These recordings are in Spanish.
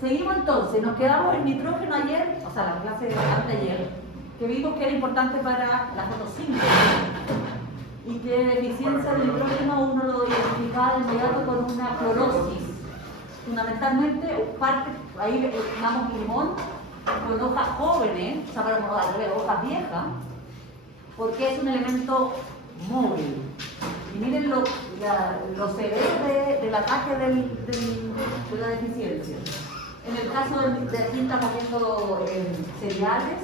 seguimos entonces, nos quedamos en nitrógeno ayer, o sea, la clase de ayer, que vimos que era importante para la fotosíntesis y que deficiencia de nitrógeno uno lo identificaba de inmediato con una clorosis. Fundamentalmente, parte, ahí damos limón con hojas jóvenes, o sea, para hojas viejas, porque es un elemento móvil. Y miren lo severo del ataque de la deficiencia. En el caso de aquí estamos viendo cereales,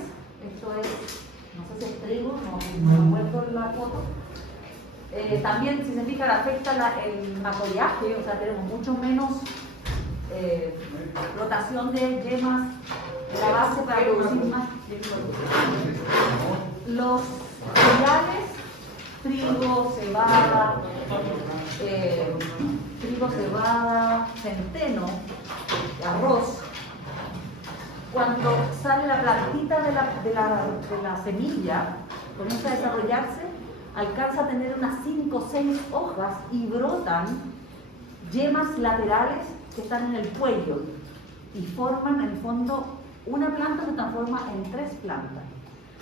esto es, no sé si es trigo, no me acuerdo la foto. También, si se fijan, afecta el macollaje, o sea, tenemos mucho menos rotación de yemas en la base para producir más. Los cereales, trigo, cebada, centeno, arroz, cuando sale la plantita de la semilla, comienza a desarrollarse, alcanza a tener unas 5 o 6 hojas y brotan yemas laterales que están en el cuello y forman en el fondo una planta que se transforma en 3 plantas.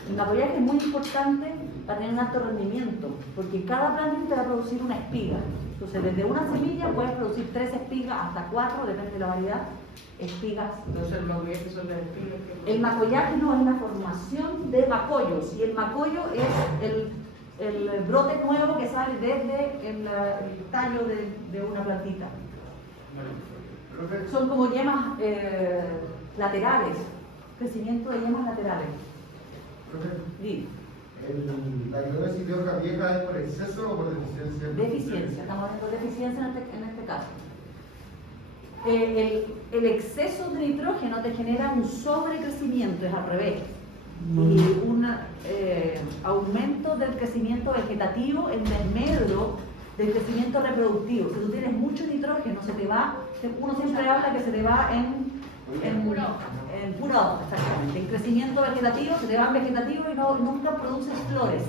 El macollaje es muy importante para tener un alto rendimiento, porque cada planta te va a producir una espiga. Entonces, desde una semilla puedes producir 3 espigas hasta 4, depende de la variedad, espigas. Entonces, el macollaje son las espigas. El macollaje no es la formación de macollos, y el macollo es el brote nuevo que sale desde el tallo de una plantita. Son como yemas laterales, crecimiento de yemas laterales. Sí. ¿La clorosis de hoja vieja es por exceso o por deficiencia? Deficiencia, estamos hablando de deficiencia en este caso. El exceso de nitrógeno te genera un sobrecrecimiento, es al revés, y un aumento del crecimiento vegetativo en desmedro del crecimiento reproductivo. Si tú tienes mucho nitrógeno, uno siempre habla que se te va en pura hoja, exactamente. En crecimiento vegetativo, se te va en vegetativo y nunca produces flores.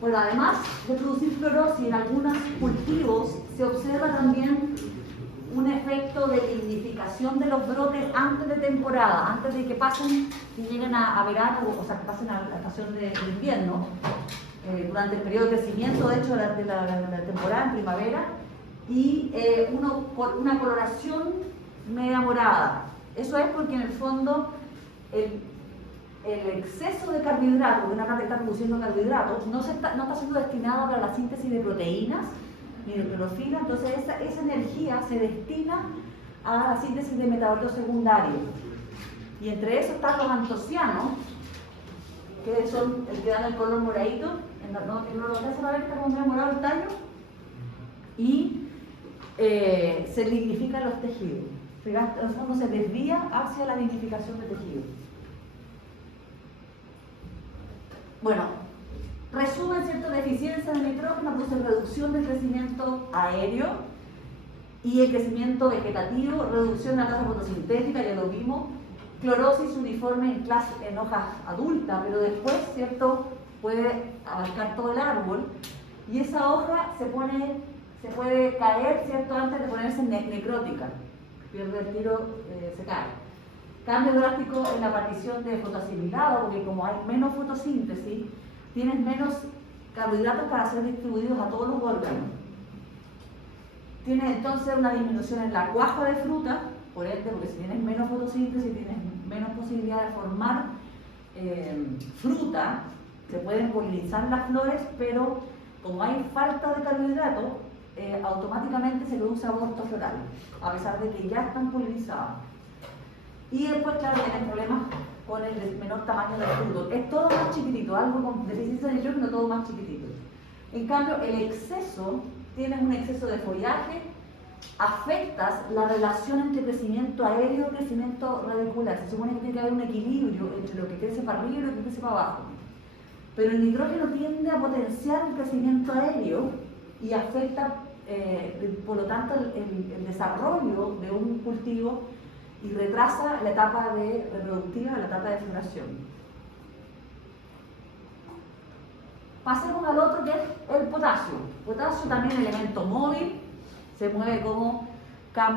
Bueno, además de producir clorosis en algunos cultivos, se observa también un efecto de lignificación de los brotes antes de temporada, antes de que pasen, que lleguen a verano, o sea, que pasen a la estación de invierno, durante el periodo de crecimiento, de hecho, de la temporada en primavera, y una coloración media morada. Eso es porque en el fondo el exceso de carbohidratos, de una planta que está produciendo carbohidratos, no está siendo destinado para la síntesis de proteínas ni de clorofila, entonces esa energía se destina a la síntesis de metabolitos secundarios. Y entre esos están los antocianos, que son el que dan el color moradito, en lo que se va a ver está como medio morado el tallo, y se lignifican los tejidos. En el fondo se desvía hacia la lignificación de tejidos. Bueno, resumen, ¿cierto? Deficiencia de nitrógeno produce reducción del crecimiento aéreo y el crecimiento vegetativo, reducción de la tasa fotosintética, ya lo vimos, clorosis uniforme en hojas adultas, pero después, ¿cierto? Puede abarcar todo el árbol y esa hoja se puede caer, ¿cierto? Antes de ponerse necrótica, pierde el tiro, se cae. Cambio drástico en la partición de fotoasimilado, porque como hay menos fotosíntesis, tienes menos carbohidratos para ser distribuidos a todos los órganos. Tienes entonces una disminución en la cuaja de fruta, por ende, porque si tienes menos fotosíntesis, tienes menos posibilidad de formar fruta, se pueden polinizar las flores, pero como hay falta de carbohidratos, automáticamente se produce aborto floral, a pesar de que ya están polinizadas. Y después, claro, tienen problemas con el menor tamaño del fruto. Es todo más chiquitito, algo con deficiencia de nitrógeno, todo más chiquitito. En cambio, el exceso, tienes un exceso de follaje, afectas la relación entre crecimiento aéreo y crecimiento radicular. Se supone que tiene que haber un equilibrio entre lo que crece para arriba y lo que crece para abajo. Pero el nitrógeno tiende a potenciar el crecimiento aéreo y afecta, por lo tanto, el desarrollo de un cultivo y retrasa la etapa reproductiva, la etapa de floración. Pasemos al otro, que es el potasio. Potasio también elemento móvil, se mueve como K+,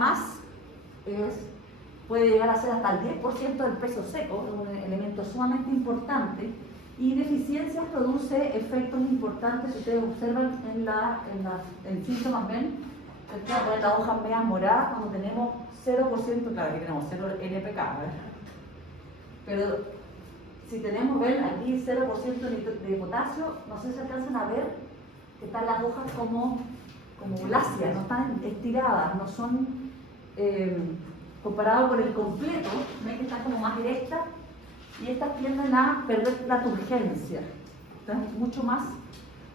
puede llegar a ser hasta el 10% del peso seco, un elemento sumamente importante, y deficiencias produce efectos importantes. Si ustedes observan en síntomas, ven, poner las hojas medias moradas cuando tenemos 0%, claro, aquí tenemos 0 NPK, ¿verdad? Pero si tenemos, ven, aquí 0% de potasio, no sé si alcanzan a ver que están las hojas como lacias, no están estiradas, no son, comparado con el completo, ven que están como más directas, y estas tienden a perder la turgencia, están mucho más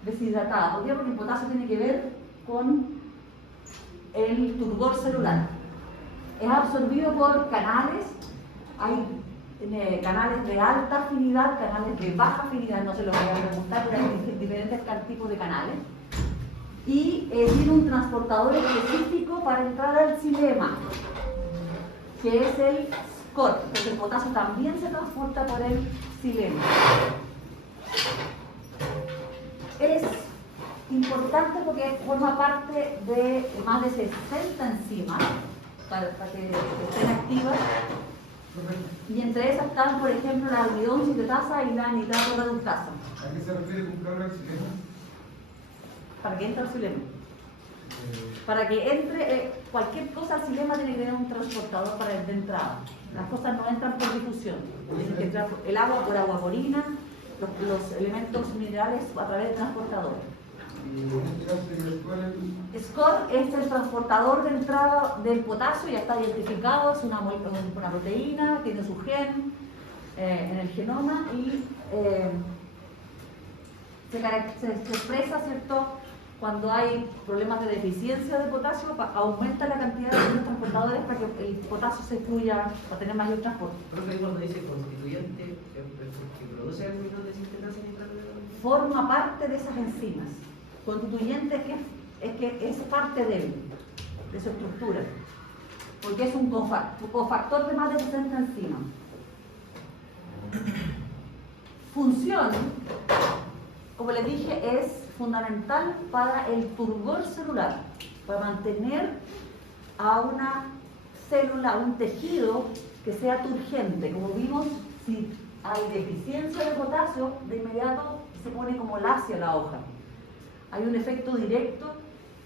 deshidratadas. ¿Por qué? Porque el potasio tiene que ver con el turgor celular. Es absorbido por canales, hay canales de alta afinidad, canales de baja afinidad, no se los voy a preguntar, pero hay diferentes tipos de canales. Y tiene un transportador específico para entrar al xilema, que es el SCOR, porque el potasio también se transporta por el xilema. Es importante porque forma parte de más de 60 enzimas para que estén activas, y entre esas están, por ejemplo, la almidón citetasa y la nitrato reductasa. ¿A qué se refiere con carga del xilema? Para que entre al xilema. Para que entre cualquier cosa al xilema tiene que tener un transportador para el de entrada. Las cosas no entran por difusión. Tiene que entrar el agua por agua porina, los elementos minerales a través del transportador. Y en este caso sería ¿cuál es? SCOR es el transportador de entrada del potasio, ya está identificado, es una proteína, tiene su gen en el genoma y se expresa, ¿cierto? Cuando hay problemas de deficiencia de potasio, aumenta la cantidad de los transportadores para que el potasio se fluya, para tener mayor transporte. Profe, cuando dice constituyente, que produce almidón de citetasa y nitrato de carbono. Forma parte de esas enzimas. Constituyente es que es parte de su estructura, porque es un cofactor de más de 60 enzimas. Función, como les dije, es fundamental para el turgor celular, para mantener a una célula, a un tejido que sea turgente. Como vimos, si hay deficiencia de potasio, de inmediato se pone como lacia la hoja. Hay un efecto directo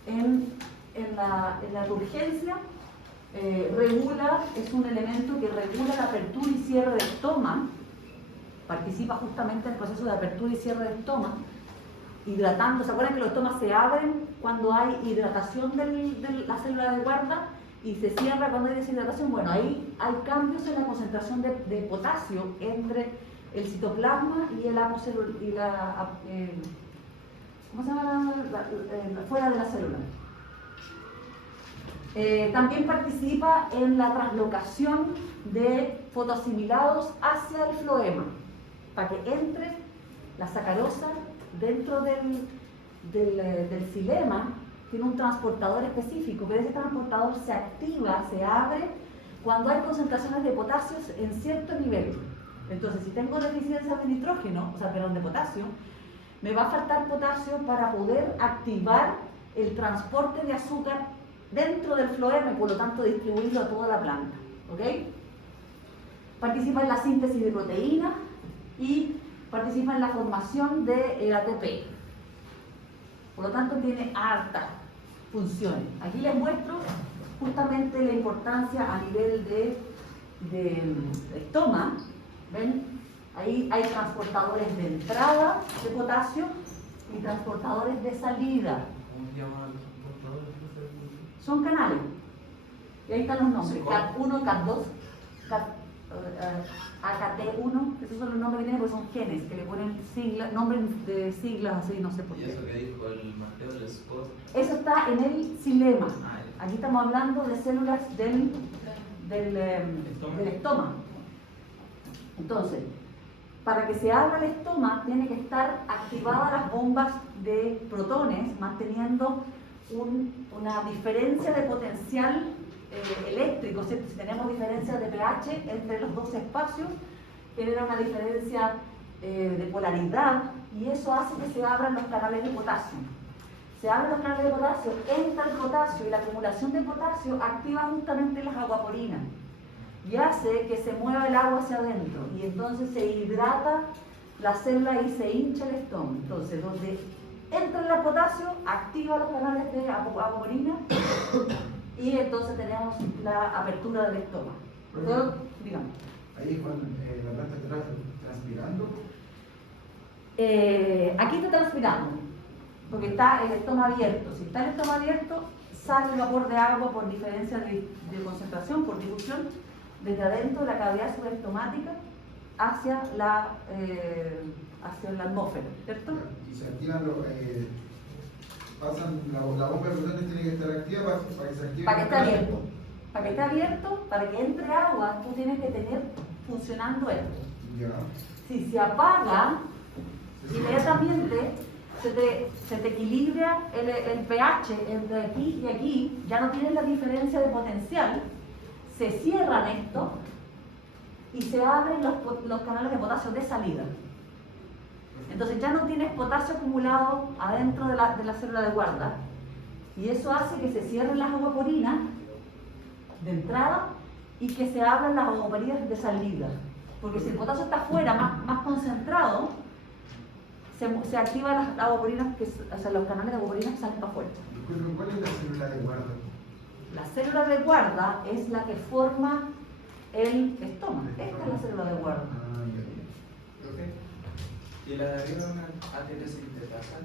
en la turgencia. Es un elemento que regula la apertura y cierre del estoma, participa justamente en el proceso de apertura y cierre del estoma, hidratando. ¿Se acuerdan que los estomas se abren cuando hay hidratación de la célula de guarda y se cierra cuando hay deshidratación? Bueno, ahí hay cambios en la concentración de potasio entre el citoplasma y el ¿cómo se llama? Fuera de la célula. También participa en la translocación de fotoasimilados hacia el floema, para que entre la sacarosa dentro del xilema. Tiene un transportador específico, pero ese transportador se activa, se abre cuando hay concentraciones de potasio en cierto nivel. Entonces, si tengo deficiencia de nitrógeno, de potasio, me va a faltar potasio para poder activar el transporte de azúcar dentro del floema y por lo tanto distribuirlo a toda la planta. ¿Ok? Participa en la síntesis de proteínas y participa en la formación del ATP. Por lo tanto, tiene hartas funciones. Aquí les muestro justamente la importancia a nivel de estoma. ¿Ven? Ahí hay transportadores de entrada de potasio y transportadores de salida. ¿Cómo se llaman los transportadores? Son canales. Y ahí están los nombres. CAT1, CAT2, AKT1. Esos son los nombres que tienen porque son genes, que le ponen nombres de siglas así, no sé por ¿Y qué. eso que dijo el Mateo, el SCOR? Eso está en el xilema. Aquí estamos hablando de células del estoma. Entonces, para que se abra el estoma, tiene que estar activadas las bombas de protones, manteniendo una diferencia de potencial eléctrico. Si tenemos diferencia de pH entre los dos espacios, genera una diferencia de polaridad y eso hace que se abran los canales de potasio. se abren los canales de potasio, entra el potasio y la acumulación de potasio activa justamente las aguaporinas y hace que se mueva el agua hacia adentro y entonces se hidrata la célula y se hincha el estómago. Entonces, donde entra el potasio, activa los canales de aguaporina y entonces tenemos la apertura del estómago. Entonces, digamos. Ahí cuando la planta está transpirando. Aquí está transpirando, porque está el estómago abierto. Si está el estómago abierto, sale el vapor de agua por diferencia de concentración, por difusión, desde adentro de la cavidad subestomática hacia la atmósfera, ¿cierto? Y se activan los. Pasan, la bomba de protones tiene que estar activa para que se active. Para que esté abierto. Para que esté abierto, para que entre agua, tú tienes que tener funcionando esto. Ya. Si se apaga, inmediatamente se te equilibra el pH entre aquí y aquí, ya no tienes la diferencia de potencial, se cierran estos y se abren los canales de potasio de salida. Entonces ya no tienes potasio acumulado adentro de la célula de guarda y eso hace que se cierren las aguaporinas de entrada y que se abran las aguaporinas de salida. Porque si el potasio está afuera, más concentrado, se activan las aguaporinas, o sea, los canales de aguaporinas que salen para afuera. Disculpen, ¿cuál es la célula de guarda? La célula de guarda es la que forma el estómago. Esta es la célula de guarda. Ah, ya. Profe, ¿y la de arriba una ATP sintetasa?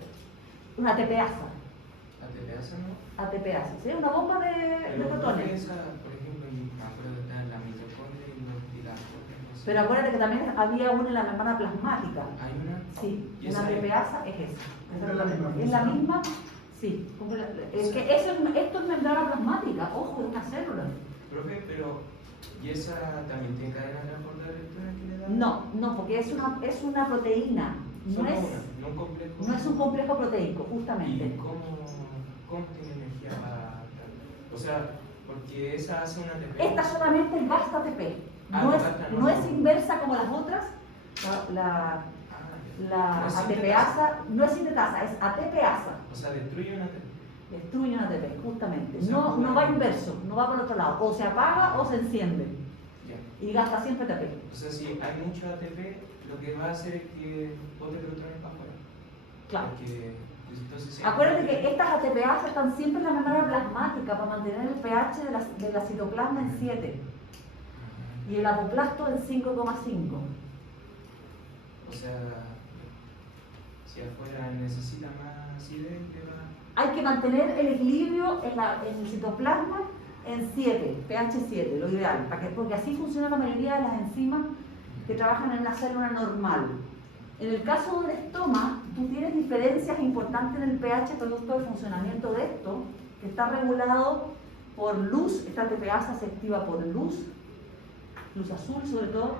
Una ATPasa. ¿ATPasa no? ATPasa, ¿sí? Una bomba de Pero protones. esa, por ejemplo, me acuerdo que está en la mitocondria y la no sé. Pero acuérdate que también había una en la membrana plasmática. ¿Hay una? Sí, ¿Y una esa es? ATPasa es esa. ¿Es la misma Es la función? misma, sí. Es que esto es membrana plasmática, ojo, es una célula. Profe, pero ¿y esa también tiene cadena transportadora de electrones que le dan? No, porque es una proteína. No Solo es, una, no un complejo. no es un complejo proteico, ¿Y justamente. cómo tiene energía para tal? O sea, porque esa hace una ATP. Esta solamente es gasta ATP. Ah, No gasta, no. no es inversa como las otras. La No es ATPasa no es sintetasa, es ATPasa. O sea, destruye una ATP. Destruye una ATP, justamente. O sea, No va inverso, no va por el otro lado. O se apaga o se enciende. Ya. Y gasta siempre ATP. O sea, si hay mucho ATP, lo que va a hacer es que bote protones para afuera. Claro. Porque, pues, entonces, si Acuérdate que estas ATPasa están siempre en la membrana plasmática para mantener el pH de la citoplasma en 7 y el apoplasto en 5,5. O sea, si afuera necesita más acidez, le va. Hay que mantener el equilibrio en el citoplasma en 7, pH 7, lo ideal, porque así funciona la mayoría de las enzimas que trabajan en la célula normal. En el caso del estómago, tú tienes diferencias importantes en el pH producto del funcionamiento de esto, que está regulado por luz. Esta ATPasa se activa por luz azul sobre todo,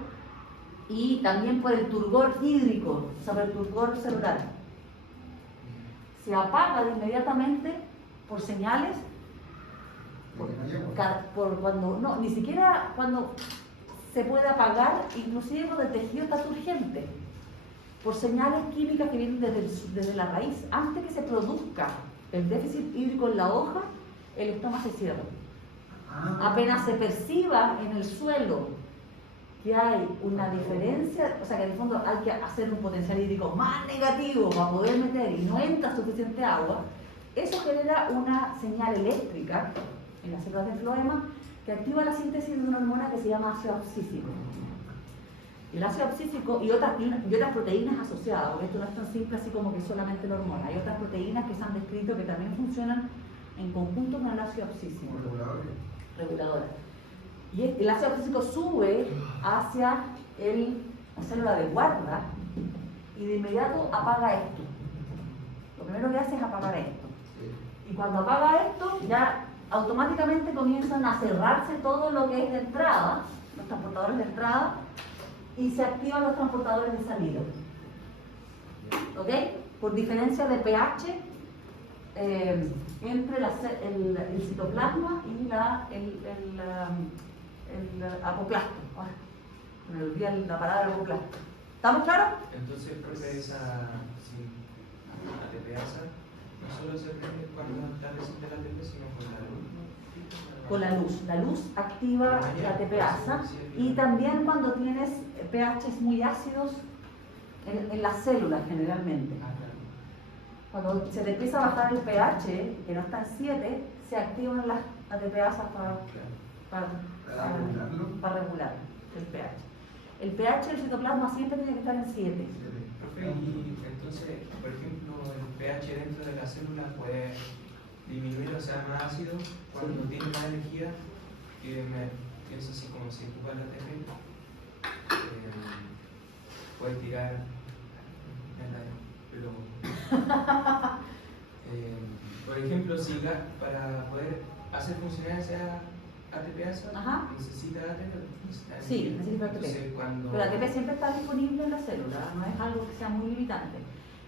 y también por el turgor hídrico, o sea, por el turgor celular. Se apaga de inmediatamente por señales, ni siquiera cuando se puede apagar, inclusive cuando el tejido está turgente, por señales químicas que vienen desde la raíz. Antes que se produzca el déficit hídrico en la hoja, el estómago se cierra. Apenas se perciba en el suelo que hay una diferencia, o sea que en el fondo hay que hacer un potencial hídrico más negativo para poder meter y no entra suficiente agua, eso genera una señal eléctrica en las células de floema que activa la síntesis de una hormona que se llama ácido abscísico. Y el ácido abscísico y otras proteínas asociadas, porque esto no es tan simple así como que solamente la hormona, hay otras proteínas que se han descrito que también funcionan en conjunto con el ácido abscísico. Reguladora. Y el ácido abscísico sube hacia la célula de guarda y de inmediato apaga esto. Lo primero que hace es apagar esto. Y cuando apaga esto, ya automáticamente comienzan a cerrarse todo lo que es de entrada, los transportadores de entrada, y se activan los transportadores de salida. ¿Ok? Por diferencia de pH entre el citoplasma y el apoplasto. Me olvidé la palabra apoplasto. ¿Estamos claros? Entonces, profe, esa ATPasa no no solo se prende cuando está presente la ATP, sino con la luz. Con la luz. La luz activa la ATPasa y también cuando tienes pHs muy ácidos en las células generalmente. Cuando se te empieza a bajar el pH, que no está en 7, se activan las ATPasas para regular el pH. El pH del citoplasma siempre tiene que estar en 7. Profe, y entonces, por ejemplo, el pH dentro de la célula puede disminuir, o sea, más ácido cuando tiene más energía, que me pienso así como si ocupa la ATP, puede tirar pero por ejemplo, si para poder hacer funcionar esa ATPasa necesita ATP. Sí, necesita ATP. Entonces, pero la ATP siempre está disponible en la célula, no es algo que sea muy limitante,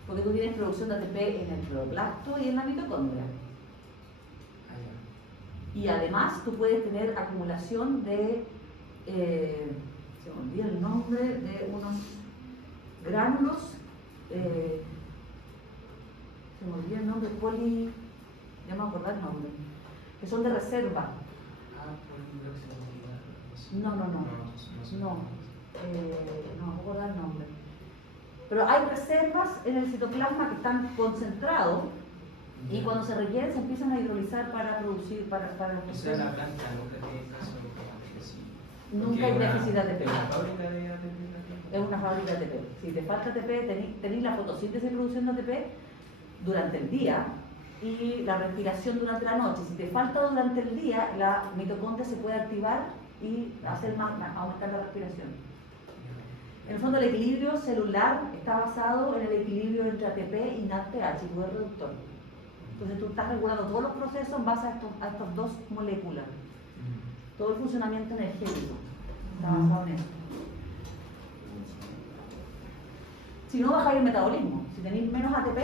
porque tú tienes producción de ATP en el cloroplasto y en la mitocondria. Y además tú puedes tener acumulación de, se me olvida el nombre, de unos gránulos, se me olvida el nombre, ya me acordar el nombre, que son de reserva. No me acuerdo el nombre. Pero hay reservas en el citoplasma que están concentrados y cuando se requieren se empiezan a hidrolizar para producir, para o sea, la planta nunca tiene caso de que nunca hay déficit de ATP. ¿Es una fábrica de ATP? Es una fábrica de ATP. Si te falta ATP, tenéis la fotosíntesis produciendo ATP durante el día y la respiración durante la noche. Si te falta durante el día, la mitocondria se puede activar y aumentar la respiración. En el fondo, el equilibrio celular está basado en el equilibrio entre ATP y NADPH, y poder reductor. Entonces tú estás regulando todos los procesos en base a estas dos moléculas. Todo el funcionamiento energético está basado en esto. Si no, bajáis el metabolismo. Si tenéis menos ATP,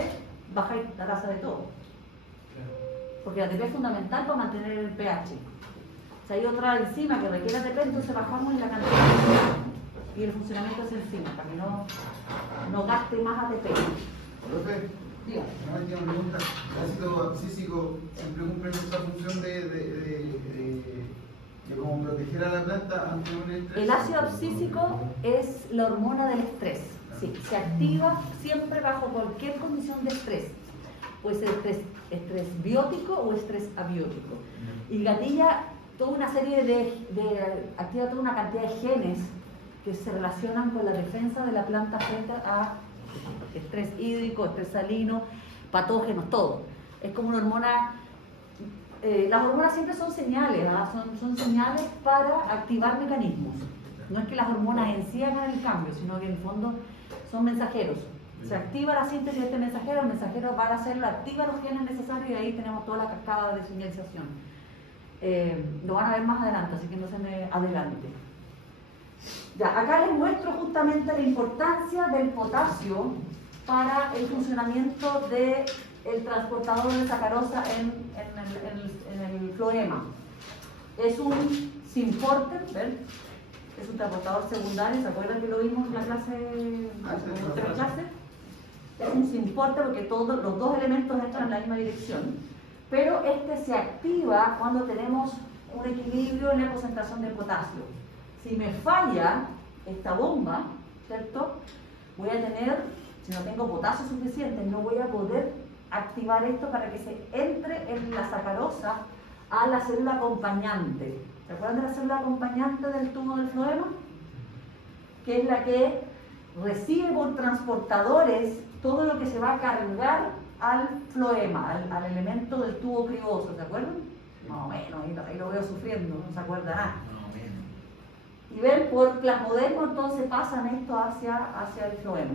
bajáis la tasa de todo. Porque el ATP es fundamental para mantener el pH. Si hay otra enzima que requiere ATP, entonces bajamos en la cantidad de ATP y el funcionamiento de esa enzima, para que no gaste más ATP. Profe, Diga. una última pregunta. El ácido abscísico siempre cumple esta función de como proteger a la planta ante un estrés. El ácido abscísico es la hormona del estrés. Sí, se activa siempre bajo cualquier condición de estrés. Puede ser estrés biótico o estrés abiótico. Y gatilla toda una serie activa toda una cantidad de genes que se relacionan con la defensa de la planta frente a estrés hídrico, estrés salino, patógenos, todo. Es como una hormona. Las hormonas siempre son señales, son señales para activar mecanismos. No es que las hormonas en sí hagan el cambio, sino que en el fondo son mensajeros. Se activa la síntesis de este mensajero, el mensajero va a la célula, activa los genes necesarios y ahí tenemos toda la cascada de señalización. Lo van a ver más adelante, así que no se me adelante. Ya, acá les muestro justamente la importancia del potasio para el funcionamiento del transportador de sacarosa en el floema. Es un Synporter, ¿ven? Es un transportador secundario, ¿se acuerdan que lo vimos en la clase? Es un Synporter porque los dos elementos entran en la misma dirección, pero este se activa cuando tenemos un equilibrio en la concentración de potasio. Si me falla esta bomba, ¿cierto? Voy a tener, si no tengo potasio suficiente, no voy a poder activar esto para que se entre en la sacarosa a la célula acompañante. ¿Se acuerdan de la célula acompañante del tubo del floema? Que es la que recibe por transportadores todo lo que se va a cargar al floema, al elemento del tubo criboso, ¿se acuerdan? Más o menos, ahí lo veo sufriendo, no se acuerda nada. Y ven, por plasmodesmo entonces pasan esto hacia el floema.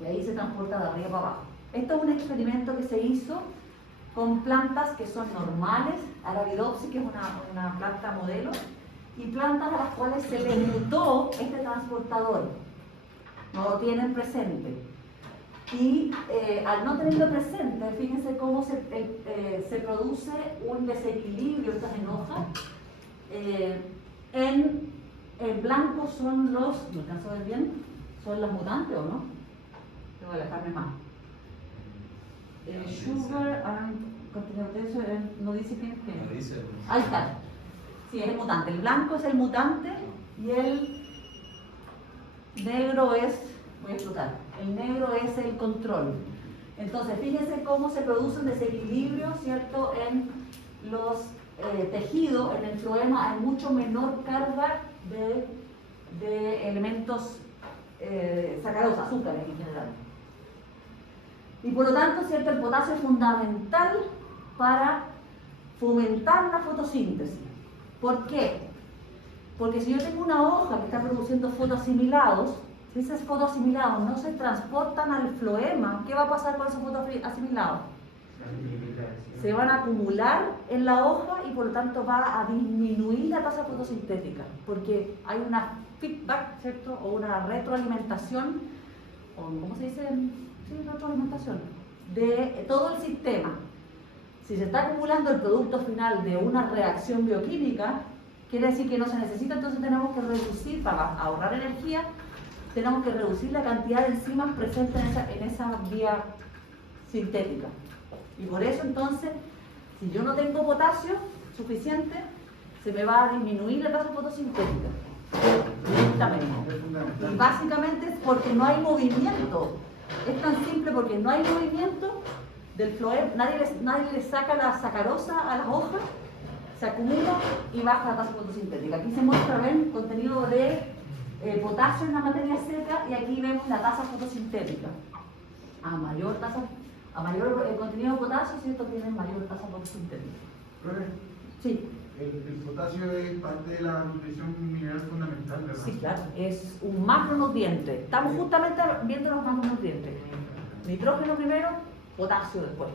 Y ahí se transporta de arriba para abajo. Esto es un experimento que se hizo con plantas que son normales, Arabidopsis, que es una planta modelo, y plantas a las cuales se les mutó este transportador. No lo tienen presente. Y al no tenerlo presente, fíjense cómo se produce un desequilibrio, estas en hoja. En blanco son los, ¿me alcanzo a ver bien? ¿Son las mutantes o no? Tengo que alejarme más. Sugar and contenido de eso, no dice quién es quién. No dice. Ahí está. Sí, es el mutante. El blanco es el mutante y el negro es, voy a explotar, el negro es el control. Entonces, fíjense cómo se produce un desequilibrio, ¿cierto?, en los tejidos. En el floema hay mucho menor carga de elementos sacarosos, azúcares en general. Y por lo tanto, ¿cierto?, el potasio es fundamental para fomentar la fotosíntesis. ¿Por qué? Porque si yo tengo una hoja que está produciendo fotoasimilados, si esos fotoasimilados no se transportan al floema, ¿qué va a pasar con esos fotoasimilados? Se van a acumular en la hoja y por lo tanto va a disminuir la tasa fotosintética, porque hay una feedback, ¿cierto?, o una retroalimentación, o ¿cómo se dice? Sí, retroalimentación, de todo el sistema. Si se está acumulando el producto final de una reacción bioquímica, quiere decir que no se necesita, entonces tenemos que reducir, para ahorrar energía, tenemos que reducir la cantidad de enzimas presentes en esa vía sintética. Y por eso entonces, si yo no tengo potasio suficiente, se me va a disminuir la tasa fotosintética. Directamente. Y básicamente es porque no hay movimiento. Es tan simple porque no hay movimiento del floema, nadie le saca la sacarosa a las hojas, se acumula y baja la tasa fotosintética. Aquí se muestra, ven, contenido de potasio en la materia seca y aquí vemos la tasa fotosintética. A mayor contenido de potasio, ¿cierto?, tienen mayor tasa fotosintética. ¿Profe? Sí. El potasio es parte de la nutrición mineral fundamental, ¿verdad? Sí, claro, es un macronutriente. Estamos justamente viendo los macronutrientes. Nitrógeno primero, potasio después.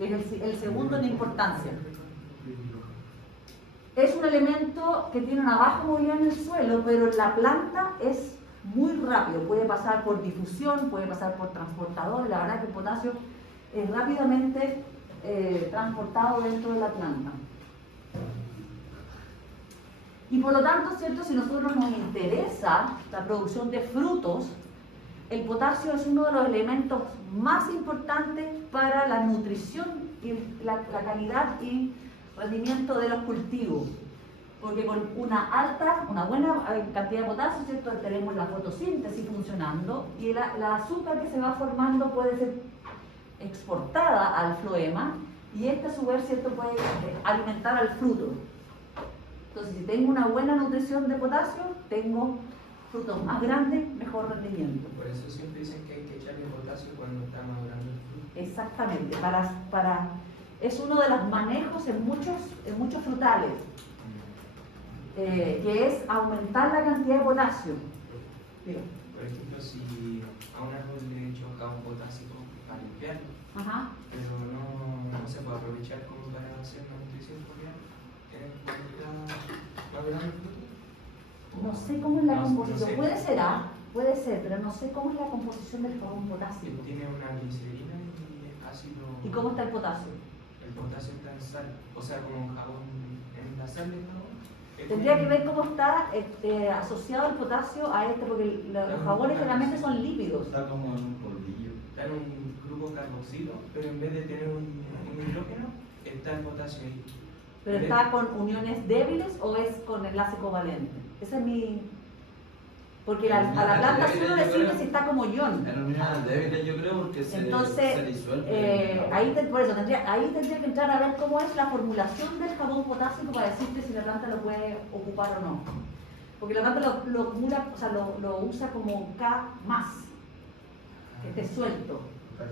Es el segundo en importancia. Es un elemento que tiene una baja movilidad en el suelo, pero en la planta es muy rápido. Puede pasar por difusión, puede pasar por transportador. La verdad que el potasio es rápidamente transportado dentro de la planta. Y por lo tanto, ¿cierto?, si nosotros nos interesa la producción de frutos, el potasio es uno de los elementos más importantes para la nutrición y la calidad y rendimiento de los cultivos. Porque con una buena cantidad de potasio, ¿cierto?, tenemos la fotosíntesis funcionando y el azúcar que se va formando puede ser exportada al floema y este a su vez, ¿cierto?, puede alimentar al fruto. Entonces, si tengo una buena nutrición de potasio, tengo frutos más grandes, mejor rendimiento. Por eso siempre dicen que hay que echarle potasio cuando está madurando el fruto. Exactamente, es uno de los manejos en muchos frutales, que es aumentar la cantidad de potasio. Digo. Por ejemplo, si a un árbol le echo jabón potásico para limpiarlo, pero no se puede aprovechar como para hacer una nutrición cordial. No sé cómo es la composición, sé. puede ser, pero no sé cómo es la composición del jabón potásico. Tiene una glicerina y ácido. ¿Y cómo está el potasio? El potasio está en sal, o sea, como jabón en la sal del jabón. Tendría que ver cómo está asociado el potasio a porque los jabones generalmente son lípidos. Está como en un polvillo. Está en un grupo carboxilo, pero en vez de tener un hidrógeno, está el potasio ahí. ¿Pero está con uniones débiles o es con enlace covalente? Ese es mi... Porque a la planta solo le sirve si está como ion. En uniones débiles yo creo porque se disuelve. Por eso ahí tendría que entrar a ver cómo es la formulación del jabón potásico para decirte si la planta lo puede ocupar o no. Porque la planta lo acumula, o sea, lo usa como K+, que esté suelto.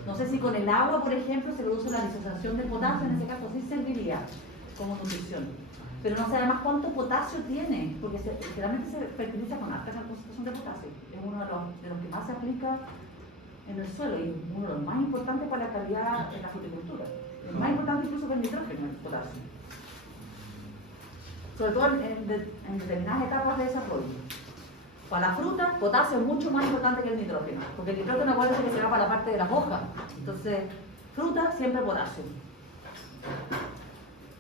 No sé si con el agua, por ejemplo, se produce la disociación del potasio, en ese caso sí serviría como nutrición. Pero no sé además cuánto potasio tiene, porque generalmente se fertiliza con alta concentración de potasio. Es uno de los que más se aplica en el suelo y uno de los más importantes para la calidad de la fruticultura. Es más importante incluso que el nitrógeno, el potasio. Sobre todo en determinadas etapas de desarrollo. Para la fruta, potasio es mucho más importante que el nitrógeno, porque el nitrógeno acuérdense que se va para la parte de las hojas. Entonces, fruta, siempre potasio.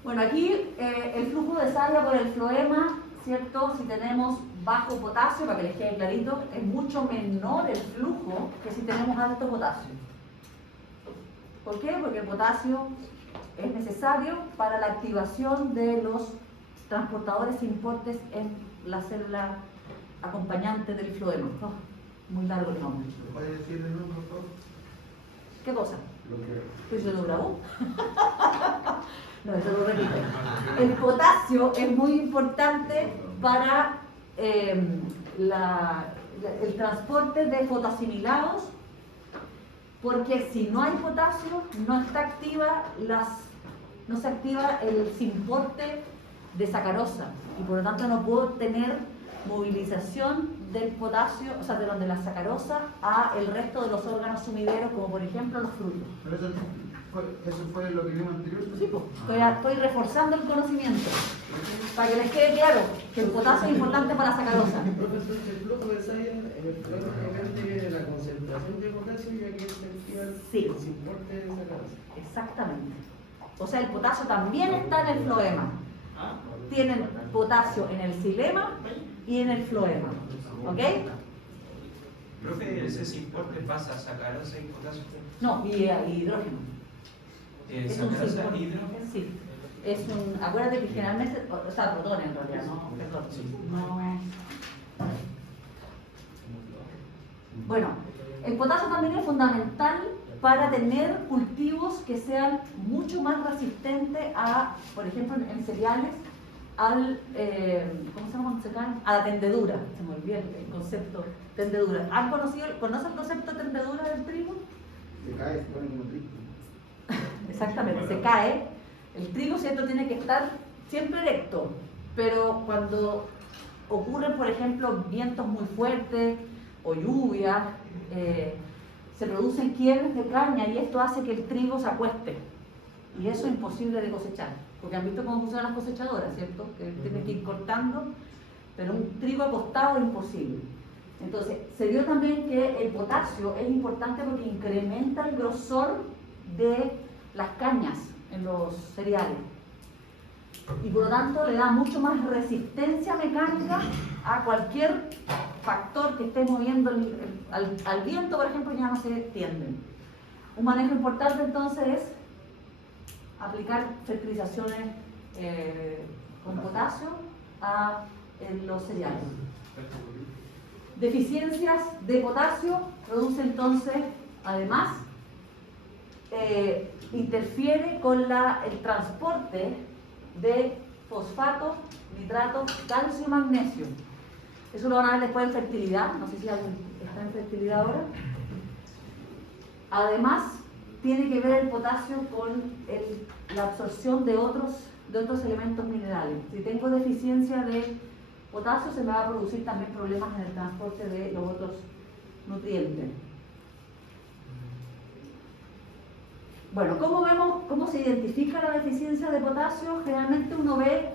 Bueno, aquí el flujo de salida por el floema, ¿cierto? Si tenemos bajo potasio, para que les quede clarito, es mucho menor el flujo que si tenemos alto potasio. ¿Por qué? Porque el potasio es necesario para la activación de los transportadores importes en la célula acompañante del floema. Oh, muy largo el nombre. ¿Puedes decirle el nombre, por favor? ¿Qué cosa? Lo que... ¿Pues se lo grabó? No, eso lo repito. El potasio es muy importante para el transporte de fotoasimilados, porque si no hay potasio no se activa el simporte de sacarosa y por lo tanto no puedo tener movilización del potasio, o sea, de la sacarosa a el resto de los órganos sumideros, como por ejemplo los frutos. Pero eso fue lo que vimos anterior. Sí, pues, estoy reforzando el conocimiento para que les quede claro que el potasio es importante para la sacarosa. Profesor, el flujo de Saya en el flema depende de la concentración de potasio y aquí se activa Sí. el importe de sacarosa. Exactamente. O sea, el potasio también está en el floema. Tienen potasio en el xilema y en el floema. ¿Ok? Profe, ese importe pasa a sacarosa y potasio. No, y hidrógeno. Es un Sacarosa simporte. y hidrógeno. Sí. Es un, acuérdate que generalmente, o sea, protones en realidad, no, perdón. No. Bueno, el potasio también es fundamental para tener cultivos que sean mucho más resistentes a, por ejemplo, en cereales, al, ¿cómo se llama cuando se caen? A la tendedura. Se me olvidó el concepto tendedura. ¿Conocen el concepto de tendedura del trigo? Se cae, se pone como trigo. Exactamente, se cae. El trigo, ¿cierto?, tiene que estar siempre erecto, pero cuando ocurren, por ejemplo, vientos muy fuertes o lluvias, se producen quiebres de caña y esto hace que el trigo se acueste. Y eso es imposible de cosechar, porque han visto cómo funcionan las cosechadoras, ¿cierto? Que tienen que ir cortando, pero un trigo acostado es imposible. Entonces, se vio también que el potasio es importante porque incrementa el grosor de las cañas en los cereales y por lo tanto le da mucho más resistencia mecánica a cualquier factor que esté moviendo al viento, por ejemplo, ya no se tienden. Un manejo importante entonces es aplicar fertilizaciones con potasio en los cereales. Deficiencias de potasio produce entonces, además, interfiere con el transporte de fosfato, nitrato, calcio y magnesio. Eso lo van a ver después en fertilidad, no sé si alguien está en fertilidad ahora. Además, tiene que ver el potasio con la absorción de otros elementos minerales. Si tengo deficiencia de potasio, se me va a producir también problemas en el transporte de los otros nutrientes. Bueno, ¿cómo se identifica la deficiencia de potasio? Generalmente uno ve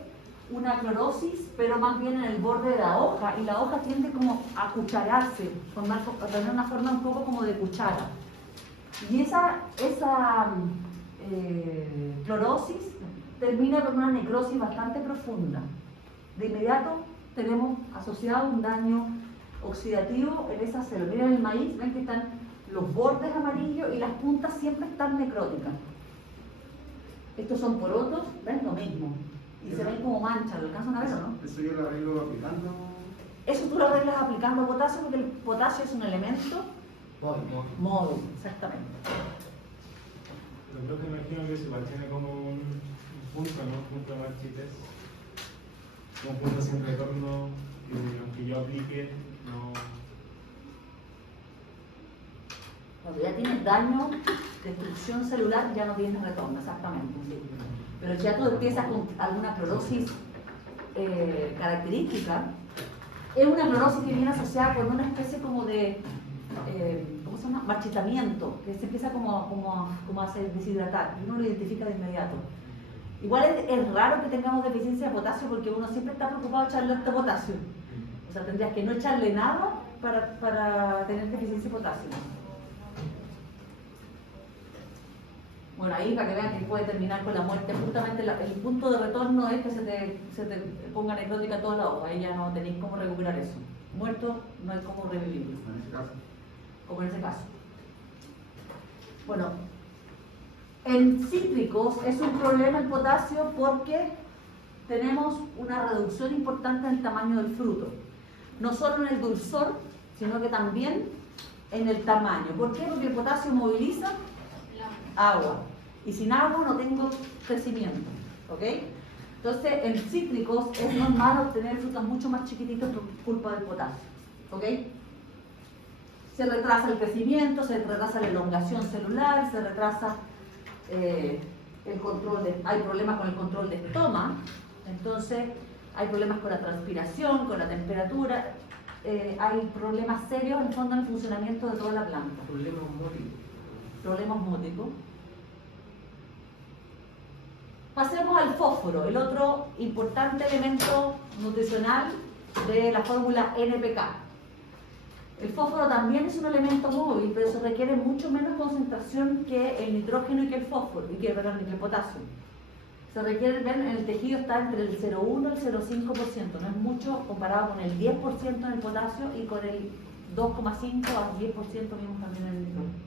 una clorosis, pero más bien en el borde de la hoja, y la hoja tiende como a cuchararse, a tener una forma un poco como de cuchara. Y esa clorosis termina con una necrosis bastante profunda. De inmediato tenemos asociado un daño oxidativo en esas células. Miren el maíz, ven que están los bordes amarillos y las puntas siempre están necróticas. Estos son porotos, ven lo mismo. Y se ven como manchas, ¿lo alcanzan a ver o no? Eso yo lo arreglo aplicando. Eso tú lo arreglas aplicando potasio porque el potasio es un elemento móvil, exactamente. Yo creo que me imagino que eso igual tiene como un punto, ¿no? Un punto de marchites. Como un punto sin retorno, y aunque yo aplique, no. Cuando ya tienes daño, destrucción celular, ya no tienes retorno, exactamente. Sí. Pero si ya tú empiezas con alguna clorosis característica, es una clorosis que viene asociada con una especie como de, ¿cómo se llama? Marchitamiento, que se empieza como a deshidratar, y uno lo identifica de inmediato. Igual es raro que tengamos deficiencia de potasio porque uno siempre está preocupado de echarle este potasio. O sea, tendrías que no echarle nada para tener deficiencia de potasio. Bueno, ahí para que vean que puede terminar con la muerte, justamente el punto de retorno es que se te ponga necrótica toda la hoja, ahí ya no tenéis cómo recuperar eso. Muerto no hay cómo revivirlo, En ese caso. como en ese caso. Bueno, En cítricos es un problema el potasio porque tenemos una reducción importante en el tamaño del fruto. No solo en el dulzor, sino que también en el tamaño. ¿Por qué? Porque el potasio moviliza agua. Y sin agua no tengo crecimiento. ¿Ok? Entonces, en cítricos es normal obtener frutas mucho más chiquititas por culpa del potasio. ¿Ok? Se retrasa el crecimiento, se retrasa la elongación celular, se retrasa el control hay problemas con el control de estoma, entonces hay problemas con la transpiración, con la temperatura, hay problemas serios en el fondo en el funcionamiento de toda la planta. Problemas móticos. Pasemos al fósforo, el otro importante elemento nutricional de la fórmula NPK. El fósforo también es un elemento móvil, pero se requiere mucho menos concentración que el nitrógeno y que el fósforo, y que el potasio. Se requiere, ven, en el tejido está entre el 0,1 y el 0,5%, no es mucho comparado con el 10% en el potasio y con el 2,5 a 10% vimos también en el nitrógeno.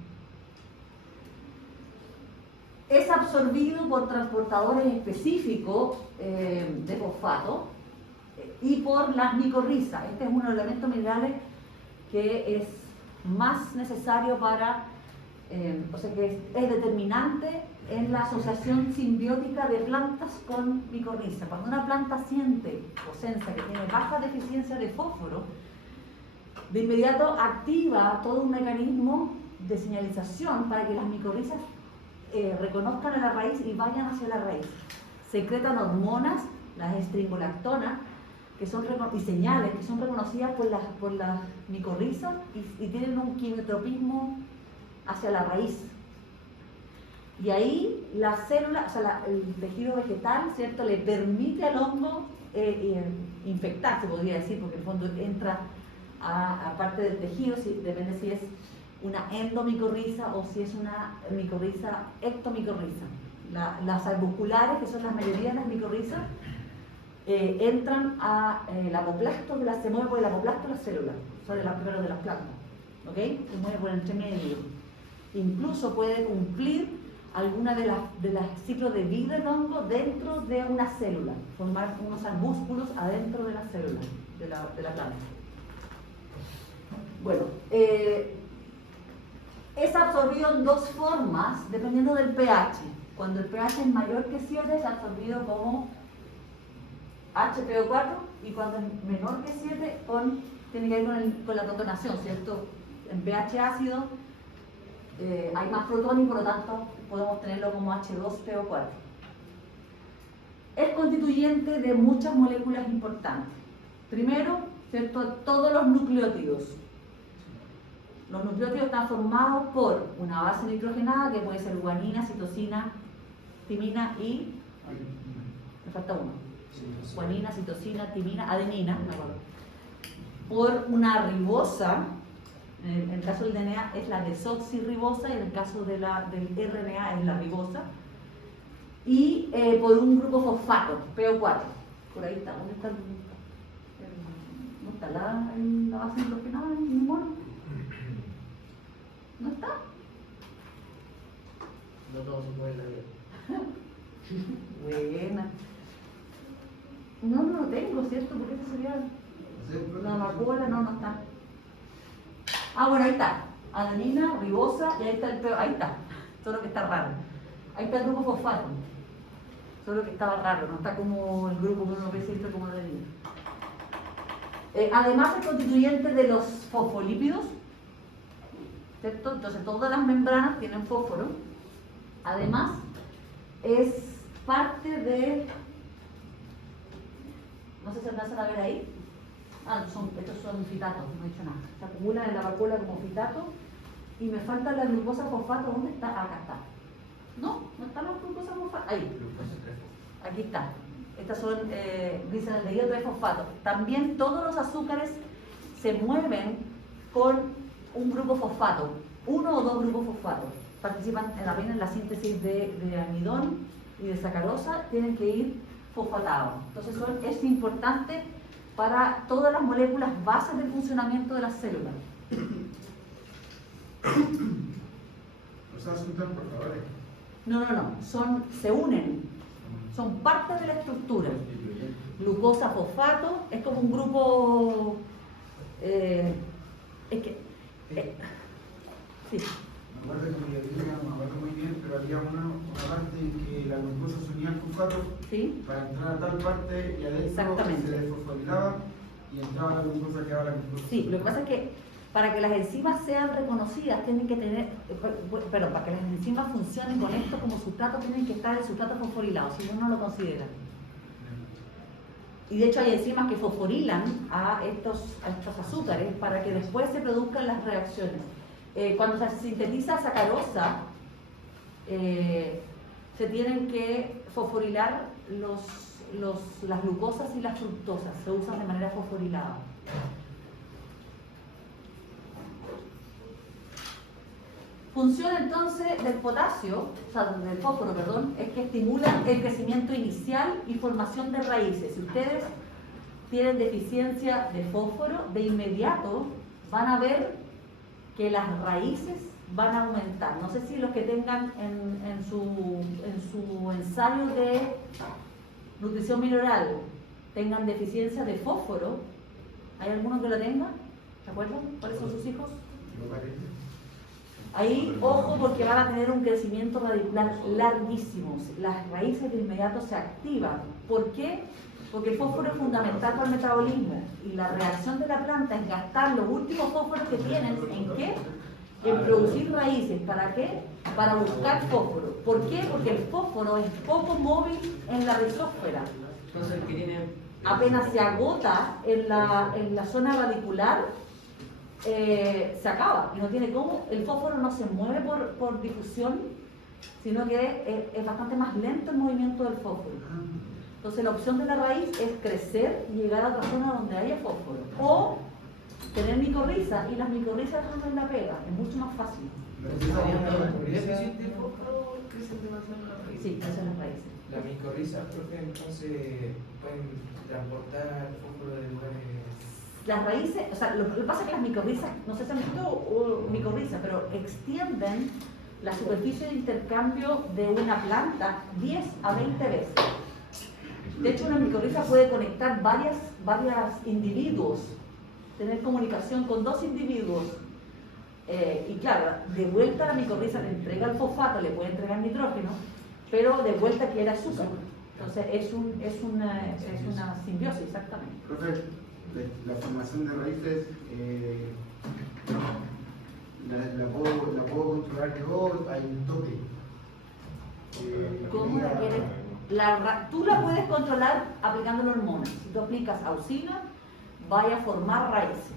Es absorbido por transportadores específicos de fosfato y por las micorrizas. Este es uno de los elementos minerales que es más necesario para, o sea que es determinante en la asociación simbiótica de plantas con micorriza. Cuando una planta siente o sensa que tiene baja deficiencia de fósforo, de inmediato activa todo un mecanismo de señalización para que las micorrizas reconozcan a la raíz y vayan hacia la raíz. Secretan hormonas, las estringolactonas, que son y señales que son reconocidas por las micorrizas y tienen un quimiotropismo hacia la raíz. Y ahí la célula, o sea, el tejido vegetal, ¿cierto?, le permite al hongo infectarse, podría decir, porque en el fondo entra a parte del tejido, depende si es una endomicorriza o si es una micorriza ectomicorriza. Las arbusculares, que son las mayoría de las micorrizas, entran al apoplasto, se mueve por el apoplasto de las células, son primero de las plantas, ¿ok? Se mueve por el entremedio. Incluso puede cumplir alguna de las ciclos de vida del hongo dentro de una célula, formar unos arbúsculos adentro de las células de la planta. Bueno, es absorbido en dos formas dependiendo del pH. Cuando el pH es mayor que 7 es absorbido como HPO4 y cuando es menor que 7 tiene que ver con la protonación, ¿cierto? En pH ácido hay más protón y por lo tanto podemos tenerlo como H2PO4. Es constituyente de muchas moléculas importantes. Primero, ¿cierto?, todos los nucleótidos. Los nucleótidos están formados por una base nitrogenada que puede ser guanina, citosina, timina y... me falta uno. Guanina, citosina, timina, adenina, por una ribosa, en el caso del DNA es la desoxirribosa y en el caso del RNA es la ribosa, y por un grupo fosfato, PO4. Por ahí está, ¿dónde está ¿no está la base nitrogenada en el mono? ¿No está? No todo se puede en la vida. Buena. No lo tengo, ¿cierto? Porque eso sería la amapola, no está. Ah, bueno, ahí está. Adenina, ribosa, y ahí está el ahí está. Solo que está raro. Ahí está el grupo fosfato. Solo que estaba raro, no está como el grupo que uno ve siempre como adenina. Además es constituyente de los fosfolípidos, ¿cierto? Entonces todas las membranas tienen fósforo. Además es parte de... No sé si alcanzan a ver ahí. Estos son fitatos, no he dicho nada. Se acumulan en la vacuola como fitato. Y me falta la glucosa fosfato. ¿Dónde está? Acá está. ¿No? ¿No está la glucosa fosfato? Ahí. Aquí está. Estas son gliceraldehído 3-fosfato. También todos los azúcares se mueven con un grupo fosfato. Uno o dos grupos fosfatos. Participan en la síntesis de almidón y de sacarosa. Tienen que ir fosfatados. Entonces es importante para todas las moléculas bases del funcionamiento de las células. Nos asuntan, por favor. No, se unen, son parte de la estructura. Glucosa, fosfato, es como un grupo, sí. Me acuerdo que mi teoría, no me acuerdo muy bien, pero había una parte en que la glucosa se unía al fosfato ¿Sí? para entrar a tal parte y adentro Exactamente. se desfosforilaba y entraba la glucosa, quedaba la glucosa. Sí, lo que pasa es que para que las enzimas sean reconocidas tienen que tener, pero para que las enzimas funcionen con esto como sustrato tienen que estar el sustrato fosforilado, si no, no lo consideran. Y de hecho hay enzimas que fosforilan a estos azúcares para que después se produzcan las reacciones. Cuando se sintetiza sacarosa, se tienen que fosforilar las glucosas y las fructosas, se usan de manera fosforilada. Función entonces del potasio, o sea, del fósforo, perdón, es que estimula el crecimiento inicial y formación de raíces. Si ustedes tienen deficiencia de fósforo, de inmediato van a ver que las raíces van a aumentar. No sé si los que tengan en su ensayo de nutrición mineral tengan deficiencia de fósforo. ¿Hay alguno que lo tenga? ¿Se acuerdan? ¿Cuáles son sus hijos? Ahí, ojo, porque van a tener un crecimiento radicular larguísimo. Las raíces de inmediato se activan. ¿Por qué? Porque el fósforo es fundamental para el metabolismo y la reacción de la planta es gastar los últimos fósforos que tienen ¿en qué? En producir raíces. ¿Para qué? Para buscar fósforo. ¿Por qué? Porque el fósforo es poco móvil en la rizósfera. Entonces el que tiene... Apenas se agota en la zona radicular, se acaba y no tiene cómo. El fósforo no se mueve por difusión, sino que es bastante más lento el movimiento del fósforo. Entonces la opción de la raíz es crecer y llegar a otra zona donde haya fósforo o tener micorriza, y las micorrizas hacen la pega, es mucho más fácil. ¿El déficit de fósforo crece demasiado en la raíz? Sí, hacen las raíces. Las micorrizas, profe, entonces pueden transportar fósforo de lugares. Las raíces, o sea, lo que pasa es que las micorrizas, no sé si han visto micorrizas, pero extienden la superficie de intercambio de una planta 10 a 20 veces. De hecho, una micorriza puede conectar varios individuos, tener comunicación con 2 individuos. Y claro, de vuelta la micorriza le entrega el fosfato, le puede entregar nitrógeno, pero de vuelta quiere azúcar. Entonces es una simbiosis, exactamente. Profe, la formación de raíces, la puedo controlar yo, hay un toque. ¿Cómo la quieres? Tú la puedes controlar aplicando hormonas. Si tú aplicas auxina, vaya a formar raíces.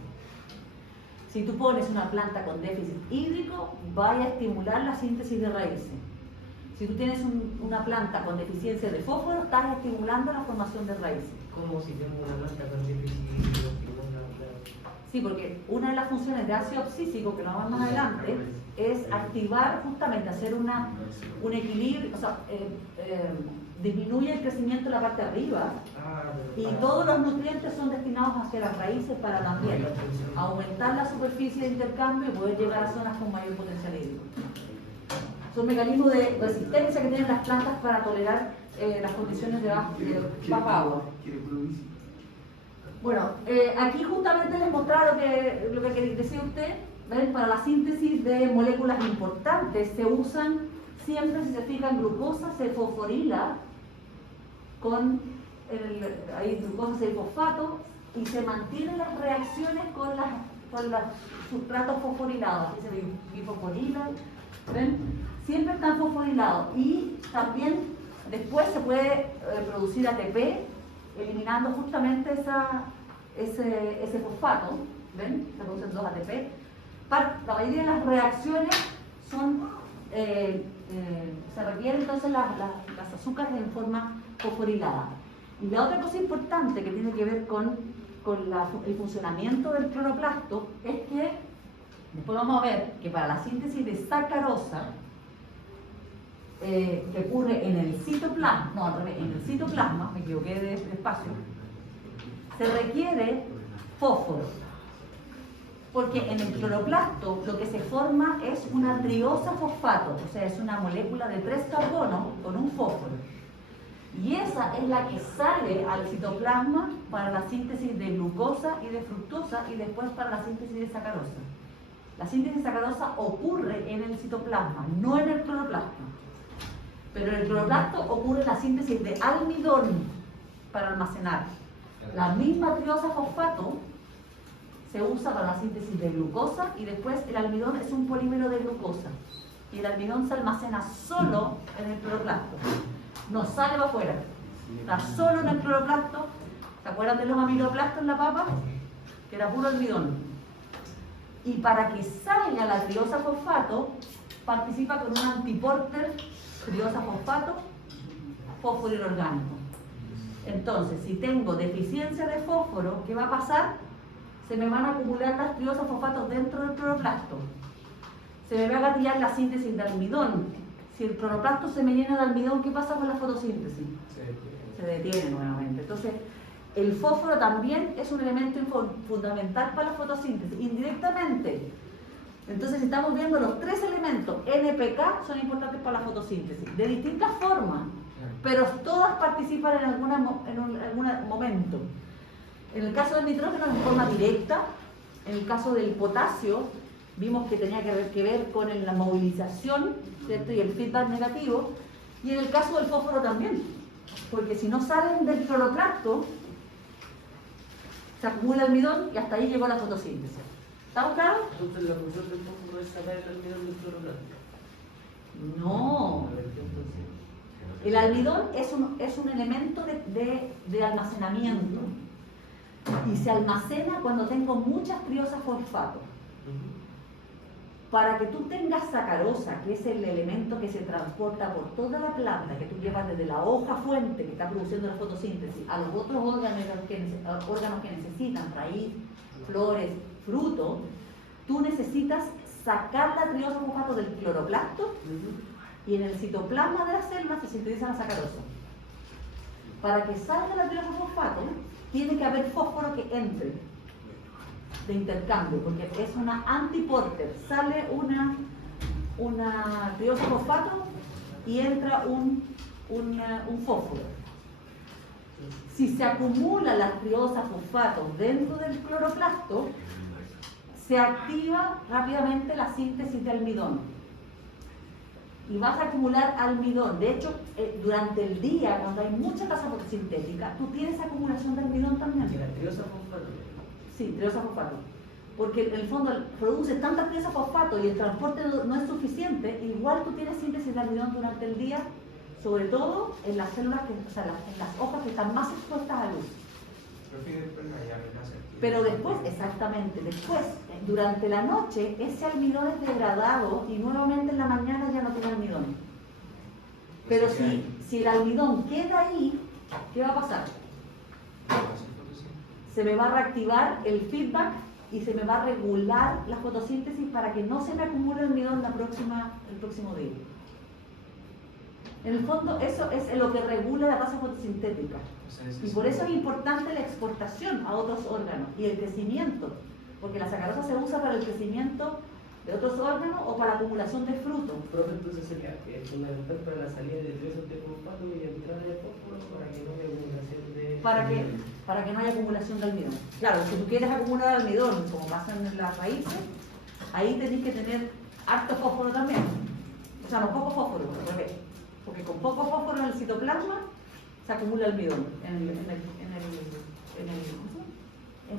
Si tú pones una planta con déficit hídrico, vaya a estimular la síntesis de raíces. Si tú tienes una planta con deficiencia de fósforo, estás estimulando la formación de raíces. Como si tengo una planta con déficit hídrico. Sí, porque una de las funciones de ácido abscísico, que lo vamos más adelante, es activar justamente, hacer un equilibrio, o sea, disminuye el crecimiento de la parte de arriba y todos los nutrientes son destinados hacia las raíces para también aumentar la superficie de intercambio y poder llegar a zonas con mayor potencial hídrico. Son mecanismos de resistencia que tienen las plantas para tolerar las condiciones de baja agua. Bueno, aquí justamente les mostraba lo que decía usted. ¿Ven? Para la síntesis de moléculas importantes se usan siempre, si se fijan, glucosa se fosforila con hay glucosa y fosfato y se mantienen las reacciones con los sustratos fosforilados. Aquí se bifosforilan, ¿ven? Siempre están fosforilados y también después se puede producir ATP eliminando justamente ese fosfato. ¿Ven? Se producen 2 ATP. La mayoría de las reacciones son se requieren entonces las azúcares en forma fosforilada. Y la otra cosa importante que tiene que ver con el funcionamiento del cloroplasto es que después vamos a ver que para la síntesis de sacarosa que ocurre en el citoplasma, no al revés, en el citoplasma, me equivoqué de espacio, se requiere fósforo. Porque en el cloroplasto lo que se forma es una triosa fosfato, o sea, es una molécula de 3 carbonos con un fósforo. Y esa es la que sale al citoplasma para la síntesis de glucosa y de fructosa y después para la síntesis de sacarosa. La síntesis de sacarosa ocurre en el citoplasma, no en el cloroplasto. Pero en el cloroplasto ocurre la síntesis de almidón para almacenar. La misma triosa fosfato se usa para la síntesis de glucosa y después el almidón es un polímero de glucosa. Y el almidón se almacena solo en el cloroplasto. No sale para afuera. Está solo en el cloroplasto. ¿Se acuerdan de los amiloplastos en la papa? Que era puro almidón. Y para que salga la triosa fosfato, participa con un antiporter triosa fosfato, fósforo inorgánico. Entonces, si tengo deficiencia de fósforo, ¿qué va a pasar? Se me van a acumular las triosas fosfatos dentro del cloroplasto. Se me va a gatillar la síntesis de almidón. Si el cloroplasto se me llena de almidón, ¿qué pasa con la fotosíntesis? Se detiene nuevamente. Entonces, el fósforo también es un elemento fundamental para la fotosíntesis, indirectamente. Entonces, si estamos viendo los 3 elementos, NPK, son importantes para la fotosíntesis, de distintas formas, pero todas participan en algún momento. En el caso del nitrógeno, en forma directa. En el caso del potasio, vimos que tenía que ver con la movilización, ¿cierto? Y el feedback negativo. Y en el caso del fósforo también, porque si no salen del cloroplasto, se acumula almidón y hasta ahí llegó la fotosíntesis. ¿Estamos claros? Entonces la función del fósforo es sacar el almidón del cloroplasto. No. El almidón es un elemento de almacenamiento y se almacena cuando tengo muchas triosas fosfato. Para que tú tengas sacarosa, que es el elemento que se transporta por toda la planta, que tú llevas desde la hoja fuente que está produciendo la fotosíntesis a los otros órganos que necesitan, raíz, flores, fruto, tú necesitas sacar la triosa fosfato del cloroplasto y en el citoplasma de la célula se sintetiza la sacarosa. Para que salga la triosa fosfato, tiene que haber fósforo que entre de intercambio, porque es una antiporter. Sale una triosa fosfato y entra un fósforo. Si se acumula la triosa fosfato dentro del cloroplasto, se activa rápidamente la síntesis de almidón. Y vas a acumular almidón. De hecho, durante el día, cuando hay mucha tasa fotosintética, tú tienes acumulación de almidón también. ¿Y la triosa fosfato? Sí, triosa fosfato. Porque en el fondo produce tanta triosa fosfato y el transporte no es suficiente, igual tú tienes síntesis de almidón durante el día, sobre todo en las células, en las hojas que están más expuestas a luz. Pero después, exactamente, después, durante la noche, ese almidón es degradado y nuevamente en la mañana ya no tiene almidón. Pero si el almidón queda ahí, ¿qué va a pasar? Se me va a reactivar el feedback y se me va a regular la fotosíntesis para que no se me acumule almidón el próximo día. En el fondo, eso es lo que regula la tasa fotosintética. Y por eso es importante la exportación a otros órganos y el crecimiento, porque la sacarosa se usa para el crecimiento de otros órganos o para la acumulación de frutos. Profe, entonces sería fundamental para la salida de triosas de fosfato y entrada de fósforo para que no haya acumulación de... Para que no haya acumulación de almidón. Claro, si tú quieres acumular almidón, como pasa en las raíces, ahí tenés que tener harto fósforo también. O sea, no poco fósforo, al revés. Porque con poco fósforo en el citoplasma se acumula almidón en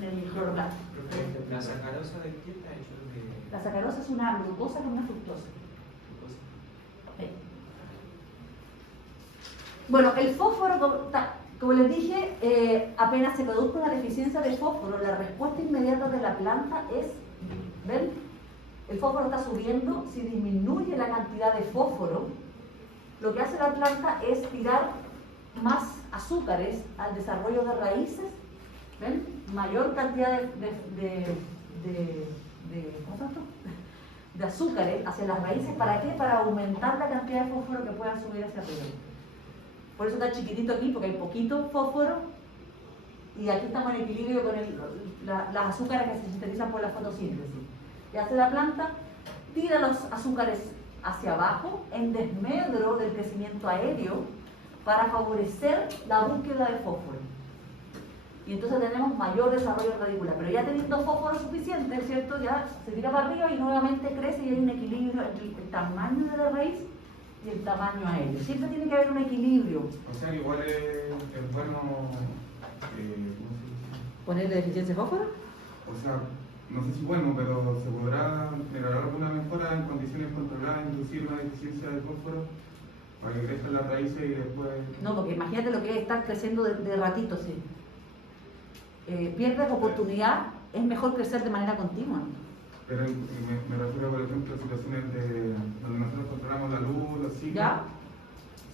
el cloroplasto. ¿La sacarosa de qué está hecho? La sacarosa es una glucosa con una fructosa. Bueno, el fósforo, como les dije, apenas se produzca una deficiencia de fósforo, la respuesta inmediata de la planta es, ¿ven? El fósforo está subiendo, si disminuye la cantidad de fósforo, lo que hace la planta es tirar más azúcares al desarrollo de raíces, ¿ven? Mayor cantidad de azúcares hacia las raíces. ¿Para qué? Para aumentar la cantidad de fósforo que puedan subir hacia arriba. Por eso está chiquitito aquí, porque hay poquito fósforo y aquí estamos en equilibrio con las azúcares que se sintetizan por la fotosíntesis. ¿Qué hace la planta? Tira los azúcares hacia abajo en desmedro del crecimiento aéreo para favorecer la búsqueda de fósforo. Y entonces tenemos mayor desarrollo radicular. Pero ya teniendo fósforo suficiente, ¿cierto? Ya se tira para arriba y nuevamente crece y hay un equilibrio entre el tamaño de la raíz y el tamaño aéreo. Siempre tiene que haber un equilibrio. O sea, igual es bueno ¿cómo se dice? ¿Ponerle deficiencia de fósforo? O sea, no sé si bueno, pero se podrá generar alguna mejora en condiciones controladas, inducir una deficiencia de fósforo para que crezcan las raíces y después... No, porque imagínate lo que es estar creciendo de ratito, sí. Pierdes oportunidad, es mejor crecer de manera continua. Pero me refiero, por ejemplo, a situaciones donde nosotros controlamos la luz, los ciclos. ¿Ya?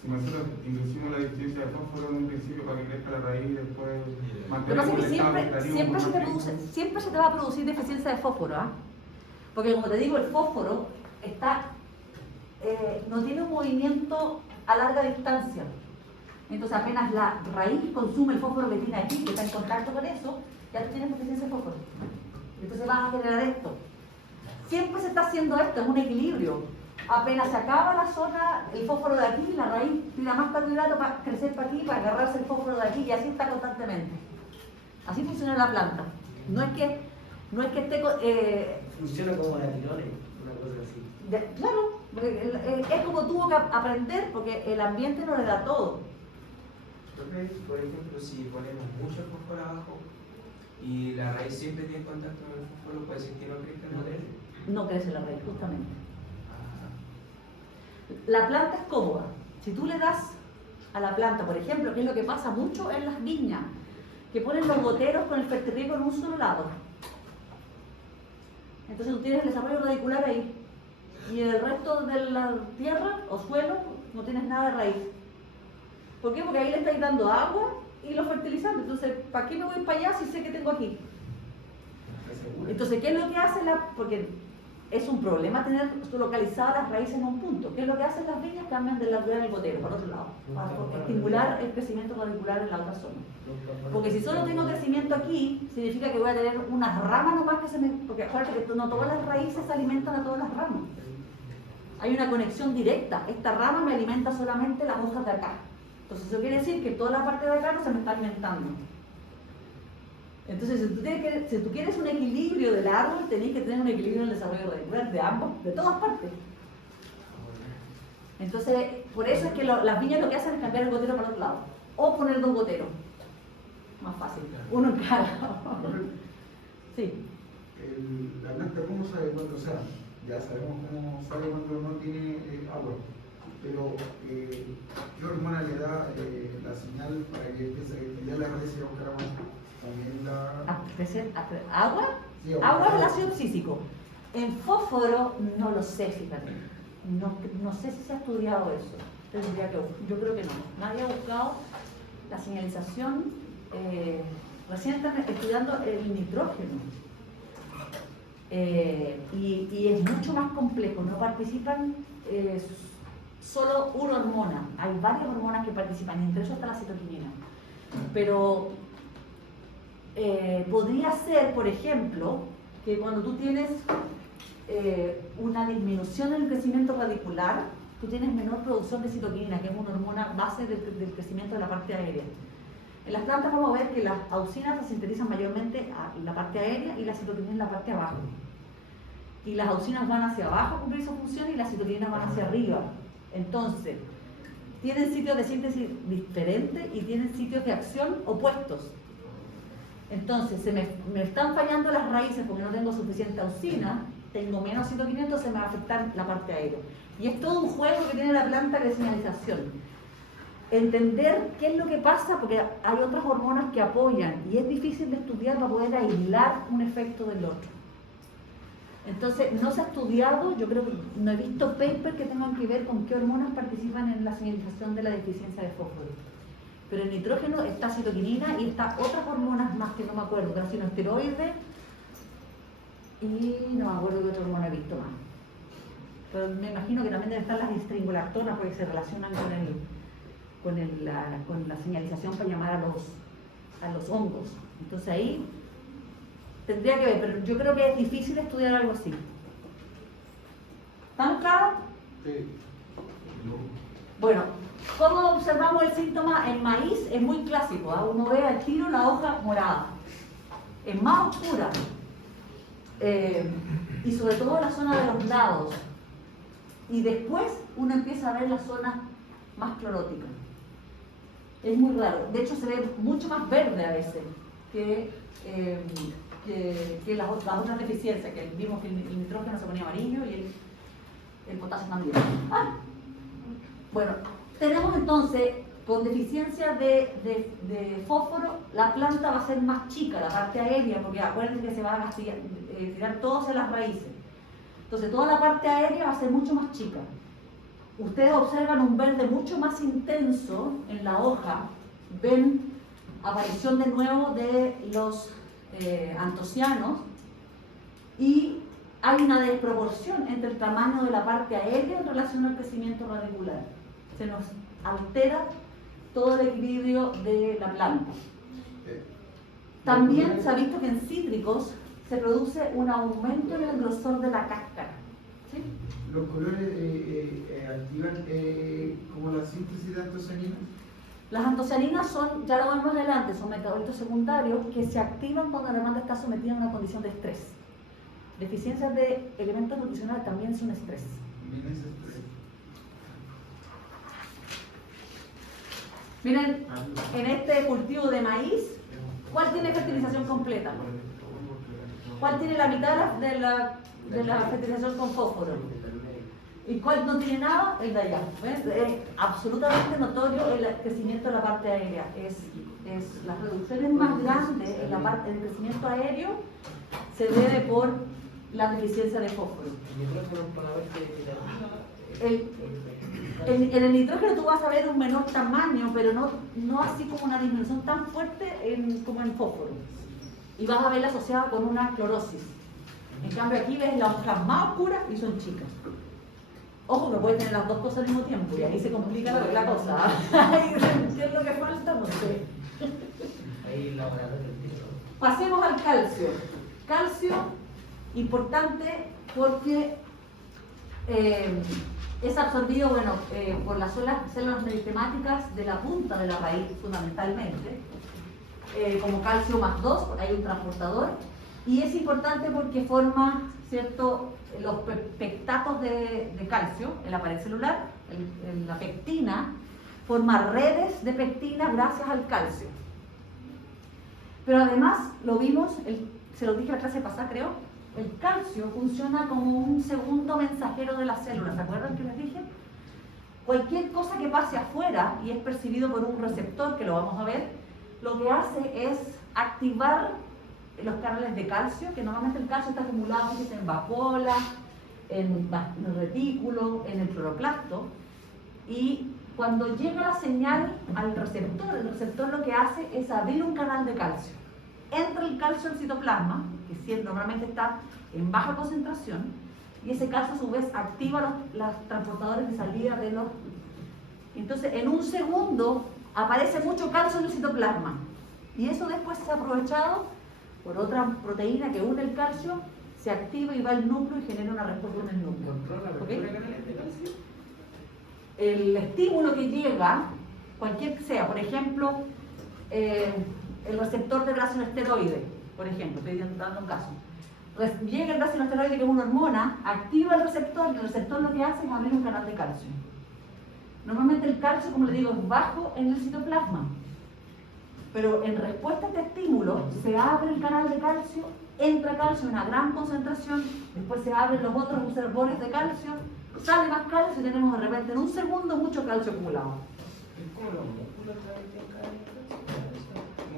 Si nosotros inducimos la deficiencia de fósforo en un principio para que crezca la raíz y después Lo que pasa mantenemos es que el estado siempre se te va a producir deficiencia de fósforo, ¿ah? Porque como te digo, el fósforo no tiene un movimiento a larga distancia. Entonces apenas la raíz consume el fósforo que tiene aquí, que está en contacto con eso, ya tú tienes deficiencia de fósforo. Entonces vas a generar esto. Siempre se está haciendo esto, es un equilibrio. Apenas se acaba la zona, el fósforo de aquí, la raíz tira más carbohidrato para crecer para aquí, para agarrarse el fósforo de aquí, y así está constantemente. Así funciona la planta. No es que esté... Funciona como la tirones, una cosa así. claro, es como tuvo que aprender, porque el ambiente no le da todo. Entonces, por ejemplo, si ponemos mucho fósforo abajo y la raíz siempre tiene contacto con el fósforo, puede ser que no crezca la raíz. No crece la raíz, justamente. La planta es cómoda. Si tú le das a la planta, por ejemplo, que es lo que pasa mucho en las viñas, que ponen los goteros con el fertirriego en un solo lado. Entonces tú tienes el desarrollo radicular ahí. Y en el resto de la tierra o suelo no tienes nada de raíz. ¿Por qué? Porque ahí le estáis dando agua y los fertilizantes. Entonces, ¿para qué me voy para allá si sé que tengo aquí? Entonces, ¿qué es lo que hace porque es un problema tener localizadas las raíces en un punto? ¿Qué es lo que hacen las viñas? Cambian de la rueda del gotero para otro lado, para estimular el crecimiento radicular en la otra zona. Porque si solo tengo crecimiento aquí, significa que voy a tener unas ramas nomás que se me... Porque acuérdate que no todas las raíces se alimentan a todas las ramas. Hay una conexión directa. Esta rama me alimenta solamente las hojas de acá. Entonces eso quiere decir que toda la parte de acá no se me está alimentando. Entonces, si tú quieres un equilibrio del árbol, tenés que tener un equilibrio en el desarrollo radicular de ambos, de todas partes. Entonces, por eso es que las viñas lo que hacen es cambiar el gotero para otro lado. O poner dos goteros. Más fácil. Uno en cada lado. Sí. La planta, ¿cómo sabe cuándo? O sea, ya sabemos cómo sabe cuando no tiene agua. Pero, ¿qué hormona le da la señal para que empiece a ya la crece a buscar agua? ¿Agua? Sí, agua es el ácido físico. En fósforo no lo sé, fíjate. No sé si se ha estudiado eso. Yo creo que no. Nadie ha buscado la señalización. Recién están estudiando el nitrógeno. Y es mucho más complejo. No participan solo una hormona. Hay varias hormonas que participan, y entre eso está la citoquinina. Pero podría ser, por ejemplo, que cuando tú tienes una disminución en el crecimiento radicular, tú tienes menor producción de citoquinina, que es una hormona base del crecimiento de la parte aérea. En las plantas vamos a ver que las auxinas se sintetizan mayormente en la parte aérea y la citoquinina en la parte abajo. Y las auxinas van hacia abajo a cumplir su función y las citoquininas van hacia arriba. Entonces, tienen sitios de síntesis diferentes y tienen sitios de acción opuestos. Entonces, me están fallando las raíces porque no tengo suficiente auxina, tengo menos citoquinina, entonces me va a afectar la parte aérea. Y es todo un juego que tiene la planta de señalización. Entender qué es lo que pasa, porque hay otras hormonas que apoyan y es difícil de estudiar para poder aislar un efecto del otro. Entonces, no se ha estudiado, yo creo que no he visto papers que tengan que ver con qué hormonas participan en la señalización de la deficiencia de fósforo. Pero en nitrógeno está citoquinina y está otras hormonas más que no me acuerdo, pero esteroides y no me acuerdo qué otra hormona he visto más. Pero me imagino que también deben estar las estringolactonas porque se relacionan con la señalización para llamar a los a los hongos. Entonces ahí tendría que ver, pero yo creo que es difícil estudiar algo así. ¿Estamos claros? Sí. Bueno, ¿cómo observamos el síntoma en maíz? Es muy clásico, ¿eh? Uno ve al tiro la hoja morada, es más oscura, y sobre todo en la zona de los lados, y después uno empieza a ver la zona más clorótica. Es muy raro, de hecho se ve mucho más verde a veces que las otras deficiencias, que vimos que el nitrógeno se ponía amarillo y el potasio también. Bueno, tenemos entonces, con deficiencia de fósforo, la planta va a ser más chica, la parte aérea, porque acuérdense que se va a tirar todo hacia las raíces. Entonces toda la parte aérea va a ser mucho más chica. Ustedes observan un verde mucho más intenso en la hoja, ven aparición de nuevo de los antocianos, y hay una desproporción entre el tamaño de la parte aérea en relación al crecimiento radicular. Se nos altera todo el equilibrio de la planta. También se ha visto que en cítricos se produce un aumento en el grosor de la cáscara. ¿Sí? ¿Los colores activan como la síntesis de antocianinas? Las antocianinas son, ya lo vemos más adelante, son metabolitos secundarios que se activan cuando la planta está sometida a una condición de estrés. Deficiencias de elementos nutricionales también son estrés. Viene ese estrés. Miren, en este cultivo de maíz, ¿cuál tiene fertilización completa? ¿Cuál tiene la mitad de la fertilización con fósforo? ¿Y cuál no tiene nada? El de allá. ¿Ves? Es absolutamente notorio el crecimiento de la parte aérea. Las reducciones más grandes en la parte del crecimiento aéreo se debe por la deficiencia de fósforo. En el nitrógeno tú vas a ver un menor tamaño, pero no así como una disminución tan fuerte como en fósforo. Y vas a verla asociada con una clorosis. En cambio aquí ves las hojas más oscuras y son chicas. Ojo que puede tener las dos cosas al mismo tiempo y ahí se complica la cosa. ¿Qué es lo que falta? No sé. Ahí la Pasemos al calcio. Calcio, importante porque es absorbido por las células meritemáticas de la punta de la raíz, fundamentalmente. Como calcio más 2, hay un transportador. Y es importante porque forma, ¿cierto?, los pectatos de calcio en la pared celular, en la pectina, forma redes de pectina gracias al calcio. Pero además, lo vimos, se lo dije en la clase pasada creo, el calcio funciona como un segundo mensajero de las células, ¿se acuerdan que les dije? Cualquier cosa que pase afuera y es percibido por un receptor, que lo vamos a ver, lo que hace es activar los canales de calcio, que normalmente el calcio está acumulado en vacuola, en el retículo, en el cloroplasto, y cuando llega la señal al receptor, el receptor lo que hace es abrir un canal de calcio. Entra el calcio al citoplasma, que normalmente está en baja concentración, y ese calcio a su vez activa los transportadores de salida de los... Entonces en un segundo aparece mucho calcio en el citoplasma, y eso después se ha aprovechado por otra proteína que une el calcio, se activa y va al núcleo y genera una respuesta en el núcleo. ¿Okay? El estímulo que llega, cualquier que sea, por ejemplo, el receptor de glacinoesteroide, por ejemplo, estoy dando un caso. Llega el glacinoesteroide, que es una hormona, activa el receptor, y el receptor lo que hace es abrir un canal de calcio. Normalmente el calcio, como le digo, es bajo en el citoplasma. Pero en respuesta a este estímulo, se abre el canal de calcio, entra calcio en una gran concentración, después se abren los otros reservorios de calcio, sale más calcio y tenemos de repente en un segundo mucho calcio acumulado. Es como los músculos también,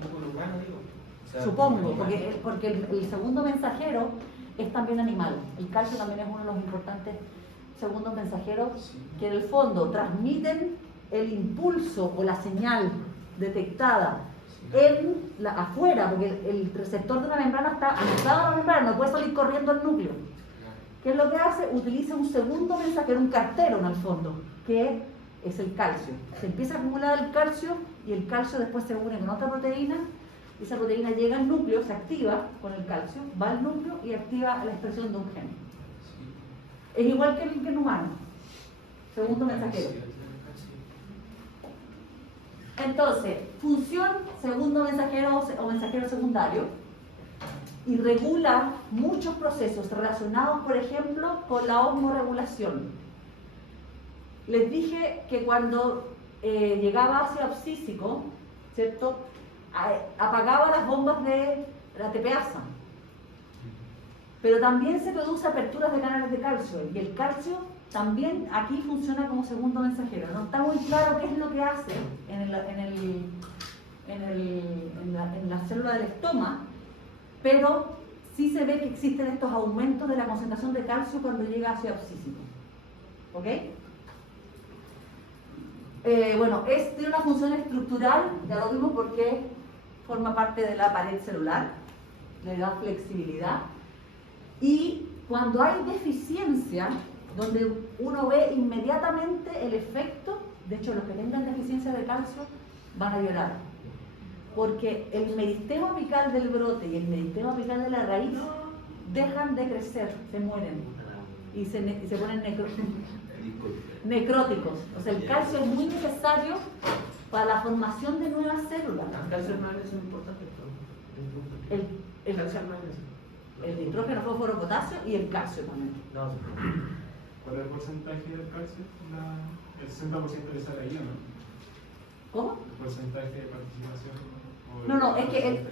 músculo humano, digo. O sea, Supongo, porque el segundo mensajero es también animal. El calcio también es uno de los importantes segundos mensajeros que en el fondo transmiten el impulso o la señal detectada afuera, porque el receptor de una membrana está anotado a la membrana, no puede salir corriendo al núcleo. ¿Qué es lo que hace? Utiliza un segundo mensajero, un cartero en el fondo, que es el calcio. Se empieza a acumular el calcio y el calcio después se une con otra proteína esa proteína llega al núcleo, se activa con el calcio, va al núcleo y activa la expresión de un gen. Es igual que el humano, segundo mensajero. Entonces, función segundo mensajero o mensajero secundario, y regula muchos procesos relacionados, por ejemplo, con la osmorregulación. Les dije que cuando llegaba ácido abscísico, ¿cierto?, apagaba las bombas de la tepeasa, pero también se produce aperturas de canales de calcio, y el calcio también aquí funciona como segundo mensajero. No está muy claro qué es lo que hace en la célula del estoma, pero sí se ve que existen estos aumentos de la concentración de calcio cuando llega ácido abscísico. ¿Ok? Bueno, tiene una función estructural, ya lo vimos, porque forma parte de la pared celular, le da flexibilidad, y cuando hay deficiencia, donde uno ve inmediatamente el efecto, de hecho los que tengan deficiencia de calcio van a llorar, porque el meristema apical del brote y el meristema apical de la raíz dejan de crecer, se mueren y se ponen necróticos. O sea, el calcio es muy necesario para la formación de nuevas células. El calcio y magnesio es importante. El calcio y magnesio. El nitrógeno, fósforo, potasio y el calcio también. No, ¿Cuál es el porcentaje del calcio? El 60% le sale ahí, ¿o no? ¿Cómo? ¿El porcentaje de participación? No, es que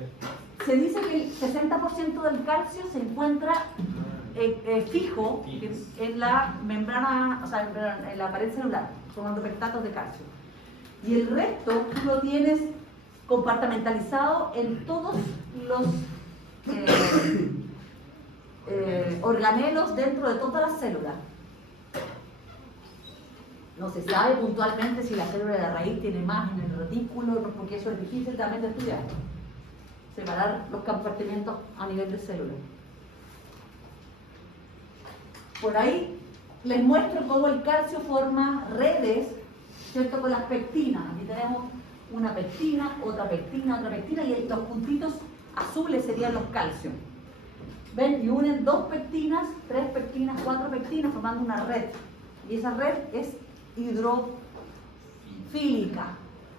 se dice que el 60% del calcio se encuentra fijo en la membrana, o sea, en la pared celular, formando pectatos de calcio. Y el resto tú lo tienes compartimentalizado en todos los organelos dentro de todas las células. No se sabe puntualmente si la célula de la raíz tiene más en el retículo, porque eso es difícil también de estudiar. Separar los compartimentos a nivel de célula. Por ahí les muestro cómo el calcio forma redes, ¿cierto?, con las pectinas. Aquí tenemos una pectina, otra pectina, y los puntitos azules serían los calcios. ¿Ven? Y unen 2 pectinas, 3 pectinas, 4 pectinas, formando una red. Y esa red es hidrofílica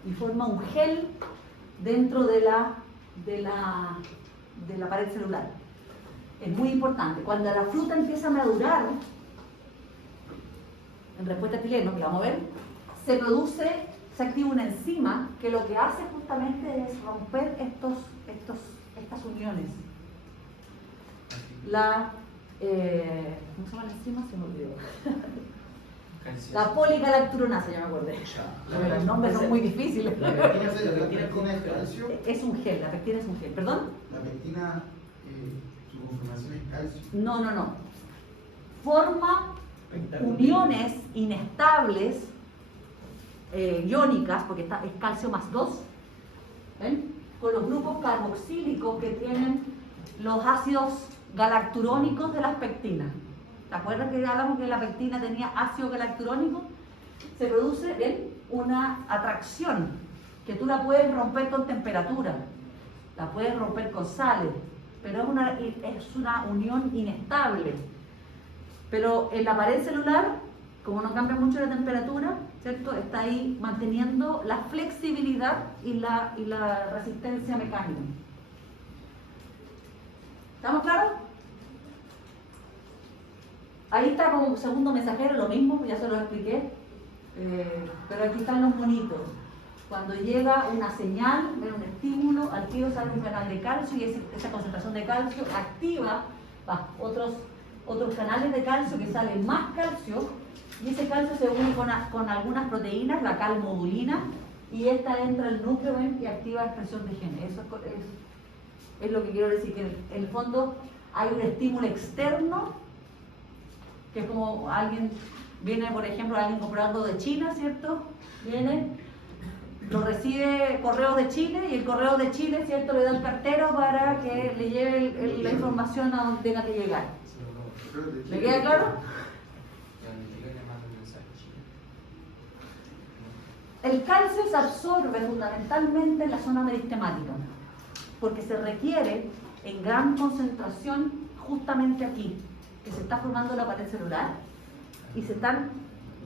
y forma un gel dentro de la pared celular. Es muy importante. Cuando la fruta empieza a madurar, en respuesta a etileno, que vamos a ver, se activa una enzima que lo que hace justamente es romper estas uniones. ¿Cómo se llama la enzima? Se me olvidó. La poligalacturonasa, ya me acordé. Los nombres son muy difíciles. La pectina es calcio. Es un gel, la pectina es un gel. ¿Perdón? La pectina, su conformación es calcio. No. Forma uniones inestables, iónicas, porque es calcio más 2, ¿ven?, con los grupos carboxílicos que tienen los ácidos galacturónicos de las pectinas. ¿Te acuerdas que hablamos que la pectina tenía ácido galacturónico? Se produce, ¿ven?, una atracción que tú la puedes romper con temperatura, la puedes romper con sales, pero es una unión inestable. Pero en la pared celular, como no cambia mucho la temperatura, ¿cierto?, está ahí manteniendo la flexibilidad y la resistencia mecánica. ¿Estamos claros? Ahí está como segundo mensajero, lo mismo, ya se lo expliqué, pero aquí están los monitos. Cuando llega una señal, un estímulo, al tiro sale un canal de calcio y esa concentración de calcio activa otros canales de calcio que salen más calcio, y ese calcio se une con algunas proteínas, la calmodulina, y esta entra al núcleo, ¿ven?, y activa la expresión de genes. Eso es lo que quiero decir, que en el fondo hay un estímulo externo, que es como viene, por ejemplo, alguien comprando de China, ¿cierto? Viene, lo recibe correo de Chile, y el correo de Chile, ¿cierto?, le da al cartero para que le lleve la información a donde tenga que llegar. ¿Le queda claro? El calcio se absorbe fundamentalmente en la zona meristemática. porque se requiere en gran concentración justamente aquí, que se está formando la pared celular y se están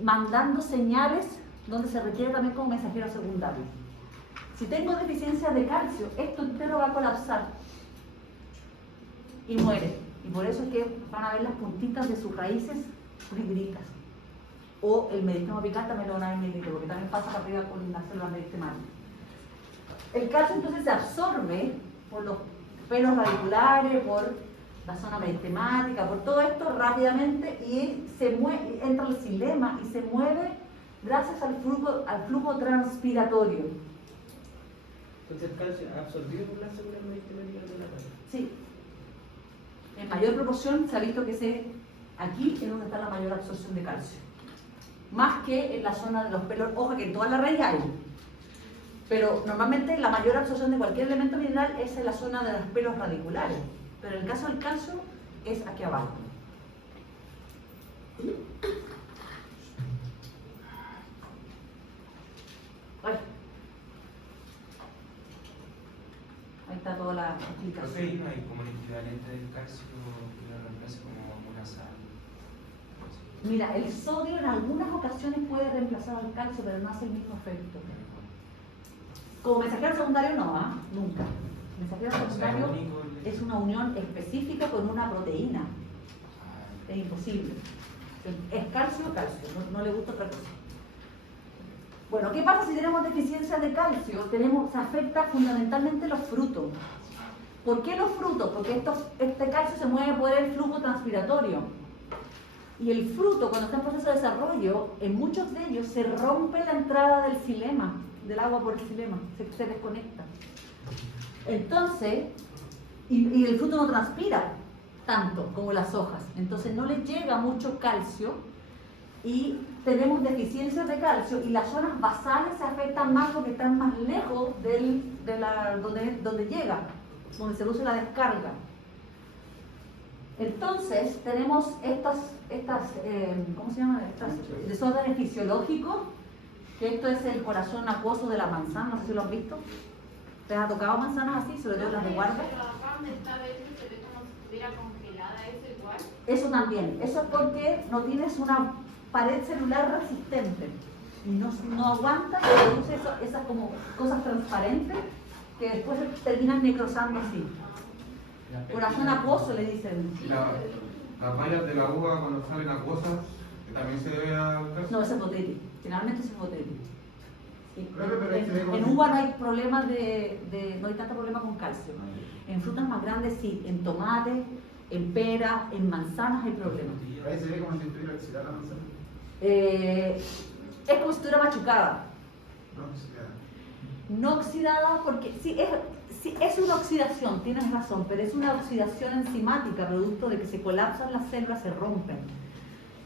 mandando señales donde se requiere también como mensajero secundario. Si tengo deficiencia de calcio, esto entero va a colapsar y muere. Y por eso es que van a ver las puntitas de sus raíces negritas. O el meristema apical también lo van a ver negrito, porque también pasa para arriba con las células meristemáticas. El calcio entonces se absorbe por los pelos radiculares, por la zona meristemática, por todo esto rápidamente y se mueve, entra al xilema y se mueve gracias al flujo transpiratorio. Entonces el calcio absorbido por las células meristemáticas de la pared. Sí. En mayor proporción se ha visto que aquí es donde está la mayor absorción de calcio. Más que en la zona de los pelos, ojo que en toda la raíz hay. Pero normalmente la mayor absorción de cualquier elemento mineral es en la zona de los pelos radiculares. Pero en el caso del calcio es aquí abajo. Ay. Ahí está toda la explicación. Profe, no hay como el equivalente del calcio que lo reemplace como una sal. Mira, el sodio en algunas ocasiones puede reemplazar al calcio, pero no hace el mismo efecto. Como mensajero secundario no, nunca. Mensajero secundario es una unión específica con una proteína. Es imposible. Es calcio, no le gusta otra cosa. Bueno, ¿qué pasa si tenemos deficiencia de calcio? Se afecta fundamentalmente los frutos. ¿Por qué los frutos? Porque este calcio se mueve por el flujo transpiratorio. Y el fruto, cuando está en proceso de desarrollo, en muchos de ellos se rompe la entrada del xilema, del agua por el xilema, se desconecta. Entonces, y el fruto no transpira tanto como las hojas, entonces no le llega mucho calcio y tenemos deficiencias de calcio y las zonas basales se afectan más porque están más lejos donde llega, donde se produce la descarga. Entonces tenemos estas ¿cómo se llaman? Estas desórdenes fisiológicos, que esto es el corazón acuoso de la manzana, no sé si lo han visto. ¿Te ha tocado manzanas así, sobre todo las de guarda? Pero acá donde está de hecho se ve como si estuviera congelada, ¿eso igual? Eso también, eso es porque no tienes una pared celular resistente y no aguanta y produce esas como cosas transparentes que después terminan necrosando así. Corazón acuoso le dicen. Las bayas de la uva cuando salen acuosas, que también se debe al calcio. No, ese es botriti, generalmente ese es botriti. Sí. Pero En uva no hay problema no hay tanto problema con calcio. En frutas más grandes sí, en tomate, en pera, en manzanas hay problemas. Ahí se ve como si estuviera oxidada la manzana. Es como si estuviera machucada. No, oxidada. No oxidada porque sí es una oxidación, tienes razón, pero es una oxidación enzimática, producto de que se colapsan las células, se rompen.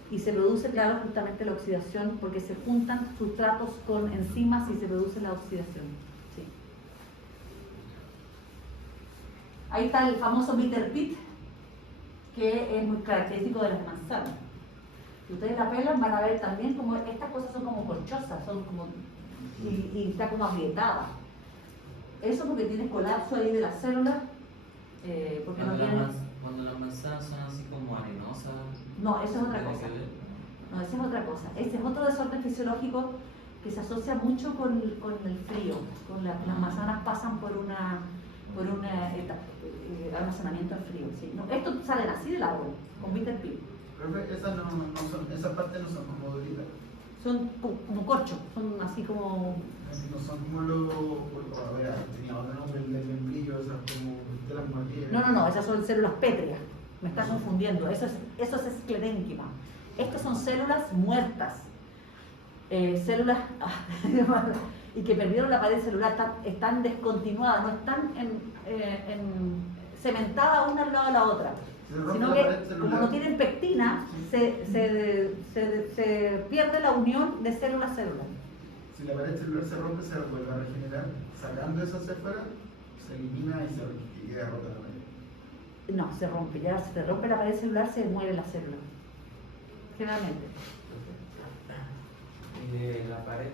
Y se produce, claro, justamente la oxidación porque se juntan sustratos con enzimas y se produce la oxidación. Sí. Ahí está el famoso bitter pit, que es muy característico de las manzanas. Si ustedes la pelan van a ver también como estas cosas son como colchosas, y está como agrietada. Eso porque tienes colapso ahí de las células, porque no tienen... Cuando las manzanas son así como arenosas. No, eso es otra cosa. No, eso es otra cosa. Ese es otro desorden fisiológico que se asocia mucho con el frío. Las manzanas pasan por un almacenamiento en frío. ¿Sí? No, esto sale así del árbol, con bitter pit. Esas partes no son como duritas. Son como corcho, son así como... No son como a ver, tenía otro nombre, el del membrillo, esas como de las morquillas. No, esas son células pétreas. Me estás confundiendo. Eso es esclerénquima. Estas son células muertas. Células y que perdieron la pared celular, están descontinuadas, no están cementadas una al lado de la otra. Sino que como no tienen pectina, se pierde la unión de célula a célula. Si la pared celular se rompe, se vuelve a regenerar. Sacando eso hacia afuera, se elimina y queda rota la pared. No, se rompe. Ya si se rompe la pared celular, se muere la célula. Generalmente. La pared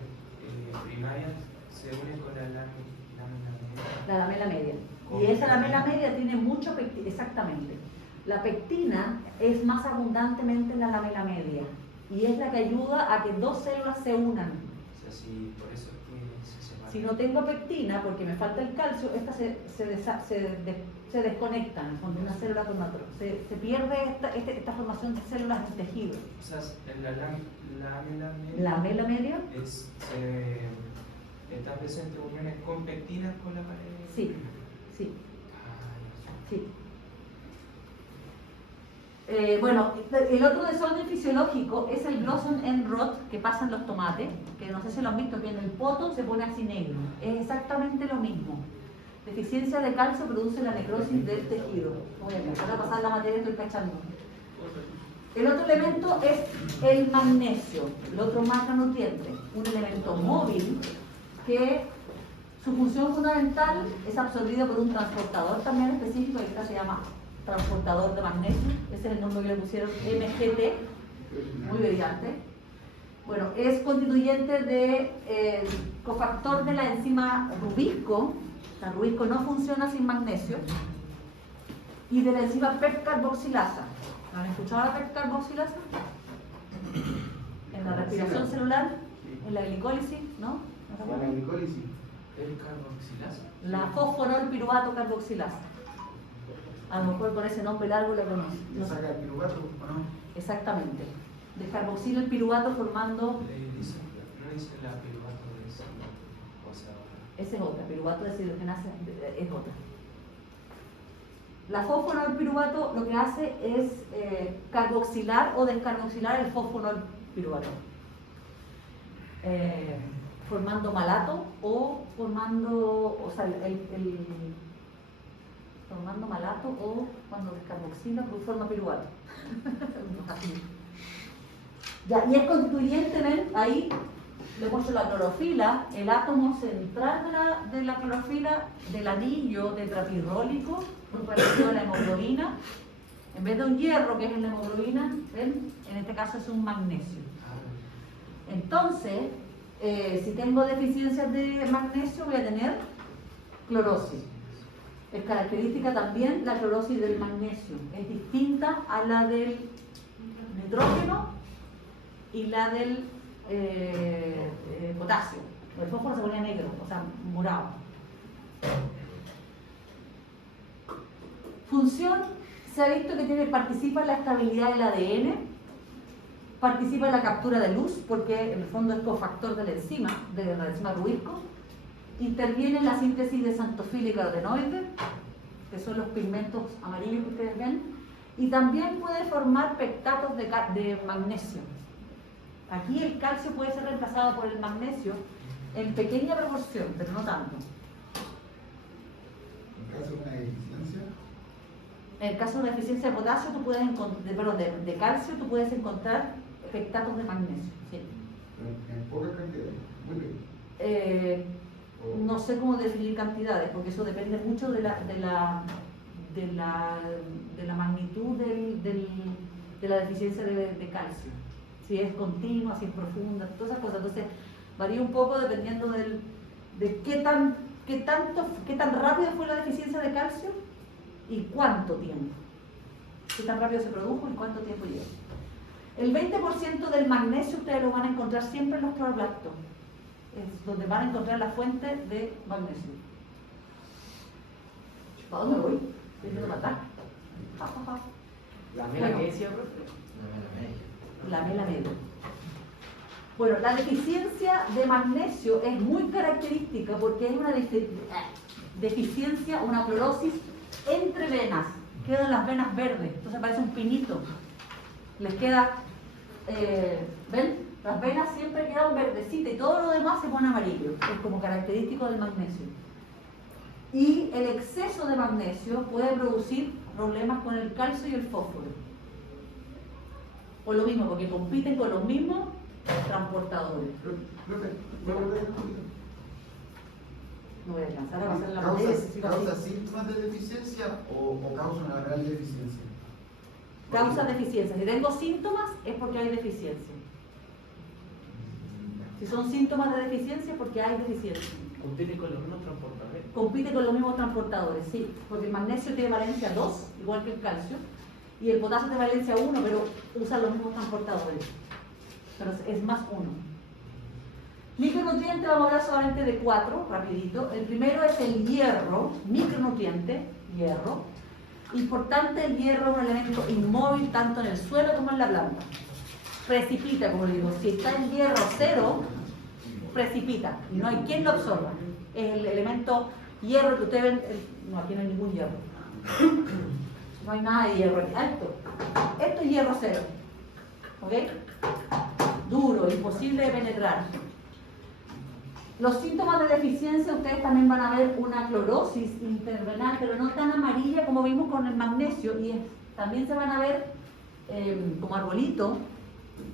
primaria se une con la lámina media. La lamela media, Y esa lamela media tiene mucho pectina, exactamente. La pectina es más abundantemente en la lamela media y es la que ayuda a que dos células se unan. O sea, sí, por eso es que se separa. Si no tengo pectina, porque me falta el calcio, estas se desconectan con una célula con otra. Se pierde esta formación de células en tejido. O sea, en la lamela media. La lamela media, Está presente uniones con pectinas con la pared. sí, sí, Ah, sí. Bueno, el otro desorden fisiológico es el blossom end rot que pasa en los tomates, que no sé si lo han visto, que en el poto se pone así negro. Es exactamente lo mismo. Deficiencia de calcio produce la necrosis del tejido. Voy a pasar la materia, estoy cachando. El otro elemento es el magnesio, el otro macronutriente, un elemento móvil que su función fundamental es absorbido por un transportador también específico, que acá se llama transportador de magnesio, ese es el nombre que le pusieron, MGT, muy brillante. Bueno, es constituyente de cofactor de la enzima rubisco, la rubisco no funciona sin magnesio, y de la enzima PEP carboxilasa. ¿Han escuchado la PEP carboxilasa? En la respiración celular, en la glicólisis, ¿no? ¿No se acuerdan? La glicólisis. ¿El carboxilasa? La fosforol piruvato carboxilasa. A lo mejor con ese nombre largo la conocen. ¿Lo saca el piruvato o no? Exactamente. Descarboxila el piruvato formando. No dice la piruvato de esa. O sea, Esa es otra. Piruvato de deshidrogenasa es otra. La fosfonol piruvato lo que hace es carboxilar o descarboxilar el fosfonol piruvato. Formando malato o formando, o sea, formando malato o cuando descarboxila pues forma piruvato. Ya, y es constituyente, ven, ahí le muestro la clorofila, el átomo central de la clorofila del anillo tetrapirrólico, muy parecido a la hemoglobina. En vez de un hierro, que es la hemoglobina, ¿ven? En este caso es un magnesio. Entonces, si tengo deficiencias de magnesio, voy a tener clorosis. Es característica también la clorosis del magnesio. Es distinta a la del nitrógeno y la del potasio. El fósforo se ponía negro, o sea, morado. Función, se ha visto que participa en la estabilidad del ADN, participa en la captura de luz, porque en el fondo es cofactor de la enzima rubisco, interviene en la síntesis de xantofila y carotenoides, que son los pigmentos amarillos que ustedes ven, y también puede formar pectatos de magnesio. Aquí el calcio puede ser reemplazado por el magnesio en pequeña proporción, pero no tanto. En caso de una deficiencia. En el caso de una deficiencia de potasio, de calcio, tú puedes encontrar pectatos de magnesio. Sí. En pocas cantidades. Muy bien. No sé cómo definir cantidades, porque eso depende mucho de la magnitud de la deficiencia de calcio. Si es continua, si es profunda, todas esas cosas. Entonces, varía un poco dependiendo de qué tan rápido fue la deficiencia de calcio y cuánto tiempo. Qué tan rápido se produjo y cuánto tiempo lleva. El 20% del magnesio ustedes lo van a encontrar siempre en los cloroplastos. Es donde van a encontrar la fuente de magnesio. ¿Para dónde voy? Estoy yendo para atrás. La mela que decía, La mela media. Bueno, la deficiencia de magnesio es muy característica porque es una deficiencia, una clorosis entre venas. Quedan las venas verdes, entonces parece un pinito. Les queda, ¿ven? Las venas siempre quedan verdecitas y todo lo demás se pone amarillo. Es como característico del magnesio. Y el exceso de magnesio puede producir problemas con el calcio y el fósforo. Por lo mismo, porque compiten con los mismos transportadores. No voy a alcanzar a pasar la materia. ¿Causa síntomas de deficiencia o causa una real deficiencia? Causa deficiencia. Si tengo síntomas es porque hay deficiencia. Si son síntomas de deficiencia es porque hay deficiencia. Compite con los mismos transportadores. Compite con los mismos transportadores, sí, porque el magnesio tiene valencia 2, igual que el calcio, y el potasio tiene valencia 1, pero usan los mismos transportadores, pero es más 1. Micronutrientes vamos a hablar solamente de 4, rapidito. El primero es el hierro, micronutriente, hierro. Importante, el hierro es un elemento inmóvil tanto en el suelo como en la planta. Precipita, como le digo, si está en hierro 0, precipita y no hay quien lo absorba. Es el elemento hierro que ustedes ven, no, aquí no hay ningún hierro. No hay nada de hierro aquí. Esto es hierro 0. ¿Ok? Duro, imposible de penetrar. Los síntomas de deficiencia, ustedes también van a ver una clorosis interrenal, pero no tan amarilla como vimos con el magnesio, y también se van a ver como arbolito,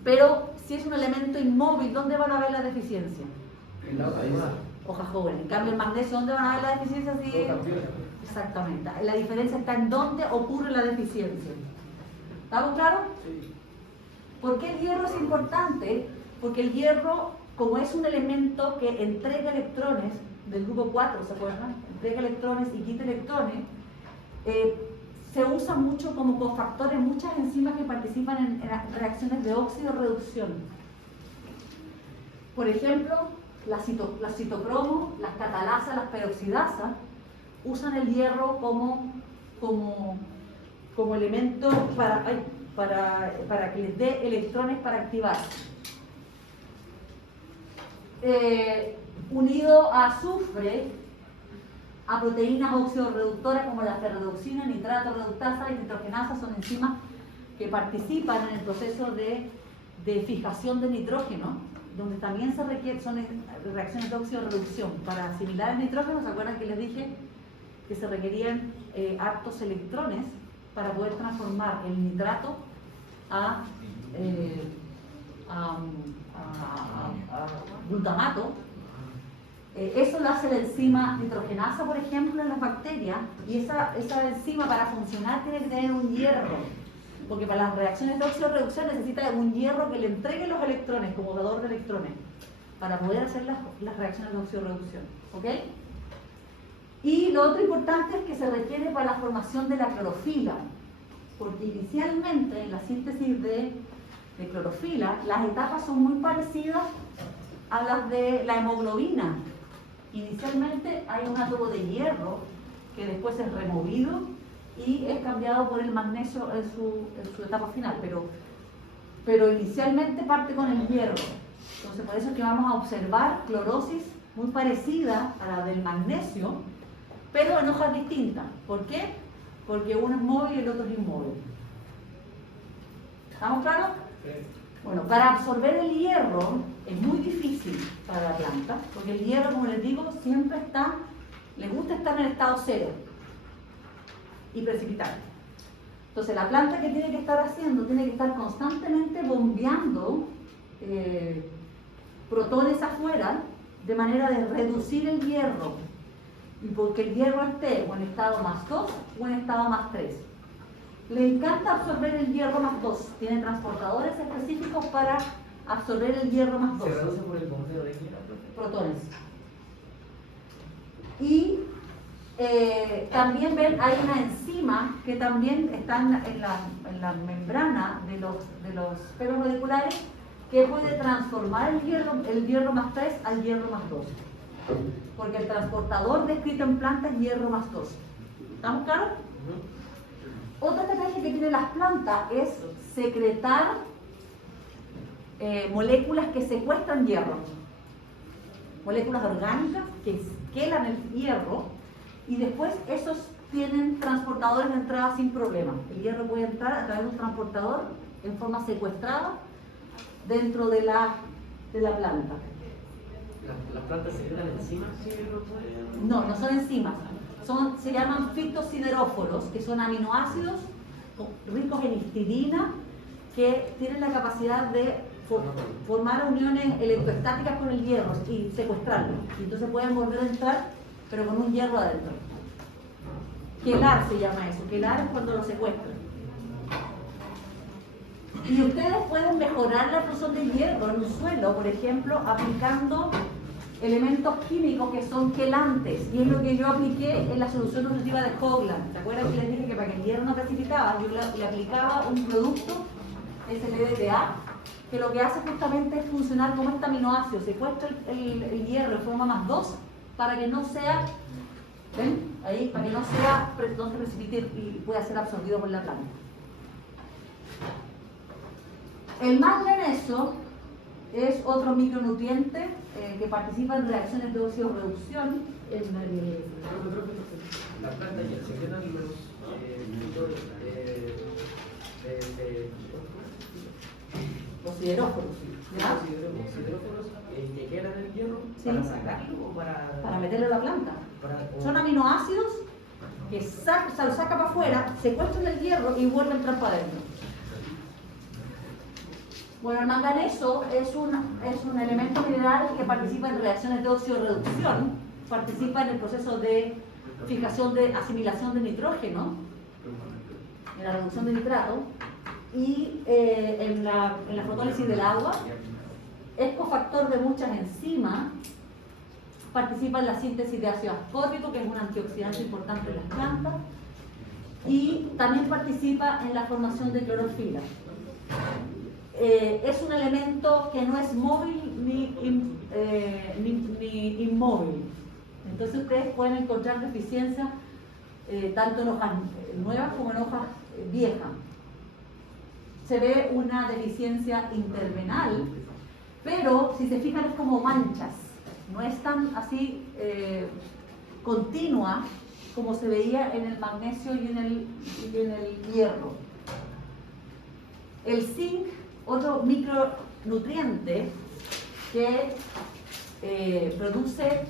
pero si es un elemento inmóvil, ¿dónde van a ver la deficiencia? En la hoja esa. Hoja joven. En cambio, el magnesio, ¿dónde van a ver la deficiencia? Sí. Exactamente. La diferencia está en dónde ocurre la deficiencia. ¿Estamos claros? Sí. ¿Por qué el hierro es importante? Porque el hierro, como es un elemento que entrega electrones del grupo 4, ¿se acuerdan? Entrega electrones y quita electrones, se usa mucho como cofactor en muchas enzimas que participan en reacciones de óxido-reducción. Por ejemplo, las citocromos, las catalasas, las peroxidasas, usan el hierro como elemento para que les dé electrones para activar. Unido a azufre, a proteínas oxidorreductoras como la ferredoxina, nitrato reductasa y nitrogenasa, son enzimas que participan en el proceso de fijación de nitrógeno, donde también se requiere, son reacciones de oxidorreducción. Para asimilar el nitrógeno, ¿se acuerdan que les dije que se requerían hartos electrones para poder transformar el nitrato a glutamato? Eso lo hace la enzima nitrogenasa, por ejemplo, en las bacterias, y esa enzima para funcionar tiene que tener un hierro, porque para las reacciones de oxidorreducción necesita un hierro que le entregue los electrones como dador de electrones para poder hacer las reacciones de oxidorreducción. ¿Ok? Y lo otro importante es que se requiere para la formación de la clorofila, porque inicialmente en la síntesis de clorofila las etapas son muy parecidas a las de la hemoglobina. Inicialmente hay un átomo de hierro que después es removido y es cambiado por el magnesio en su etapa final, pero inicialmente parte con el hierro. Entonces por eso es que vamos a observar clorosis muy parecida a la del magnesio, pero en hojas distintas. ¿Por qué? Porque uno es móvil y el otro es inmóvil. ¿Estamos claros? Sí. Bueno, para absorber el hierro es muy difícil para la planta, porque el hierro, como les digo, siempre le gusta estar en el estado 0 y precipitar. Entonces la planta, que tiene que estar haciendo? Tiene que estar constantemente bombeando protones afuera, de manera de reducir el hierro, y porque el hierro esté o en estado más 2 o en estado más 3. Le encanta absorber el hierro más 2. Tiene transportadores específicos para absorber el hierro más 2. Se reduce por el bombeo de hierro, Protones. Y también ven, hay una enzima que también está en la membrana de los pelos radiculares, que puede transformar el hierro más 3 al hierro más 2. Porque el transportador descrito en plantas es hierro más 2. ¿Estamos claros? Otra estrategia que tienen las plantas es secretar moléculas que secuestran hierro. Moléculas orgánicas que quelan el hierro, y después esos tienen transportadores de entrada sin problema. El hierro puede entrar a través de un transportador en forma secuestrada dentro de la planta. ¿Las plantas secretan enzimas? No son enzimas. Se llaman fitosideróforos, que son aminoácidos ricos en histidina, que tienen la capacidad de formar uniones electroestáticas con el hierro y secuestrarlo. Y entonces pueden volver a entrar, pero con un hierro adentro. Quelar se llama eso. Quelar es cuando lo secuestran. Y ustedes pueden mejorar la absorción de hierro en un suelo, por ejemplo, aplicando elementos químicos que son quelantes, y es lo que yo apliqué en la solución nutritiva de Hoagland. ¿Se acuerdan que les dije que para que el hierro no precipitaba, yo le aplicaba un producto, SLDTA, que lo que hace justamente es funcionar como este aminoácido, secuestra el hierro de forma más 2 para que no sea, ¿ven? Ahí, para que no se precipite y pueda ser absorbido por la planta. El manganeso es otro micronutriente que participa en reacciones de óxido-reducción. La planta ya se quedan Los sideróforos, ¿ya? los sideróforos que quedan en el hierro, Sí. para sacarlo o para Meterle a la planta. para- Son aminoácidos que se lo saca para afuera, secuestran el hierro y vuelven a entrar para adentro. Bueno, el manganeso es un elemento mineral que participa en reacciones de óxido-reducción, participa en el proceso de fijación de asimilación de nitrógeno, en la reducción de nitrato, y en la fotólisis del agua, es cofactor de muchas enzimas, participa en la síntesis de ácido ascórbico, que es un antioxidante importante en las plantas, y también participa en la formación de clorofila. Es un elemento que no es móvil ni inmóvil. Entonces ustedes pueden encontrar deficiencias tanto en hojas nuevas como en hojas viejas. Se ve una deficiencia intervenal, pero si se fijan es como manchas, no es tan así continua como se veía en el magnesio y en el hierro. El zinc, otro micronutriente que produce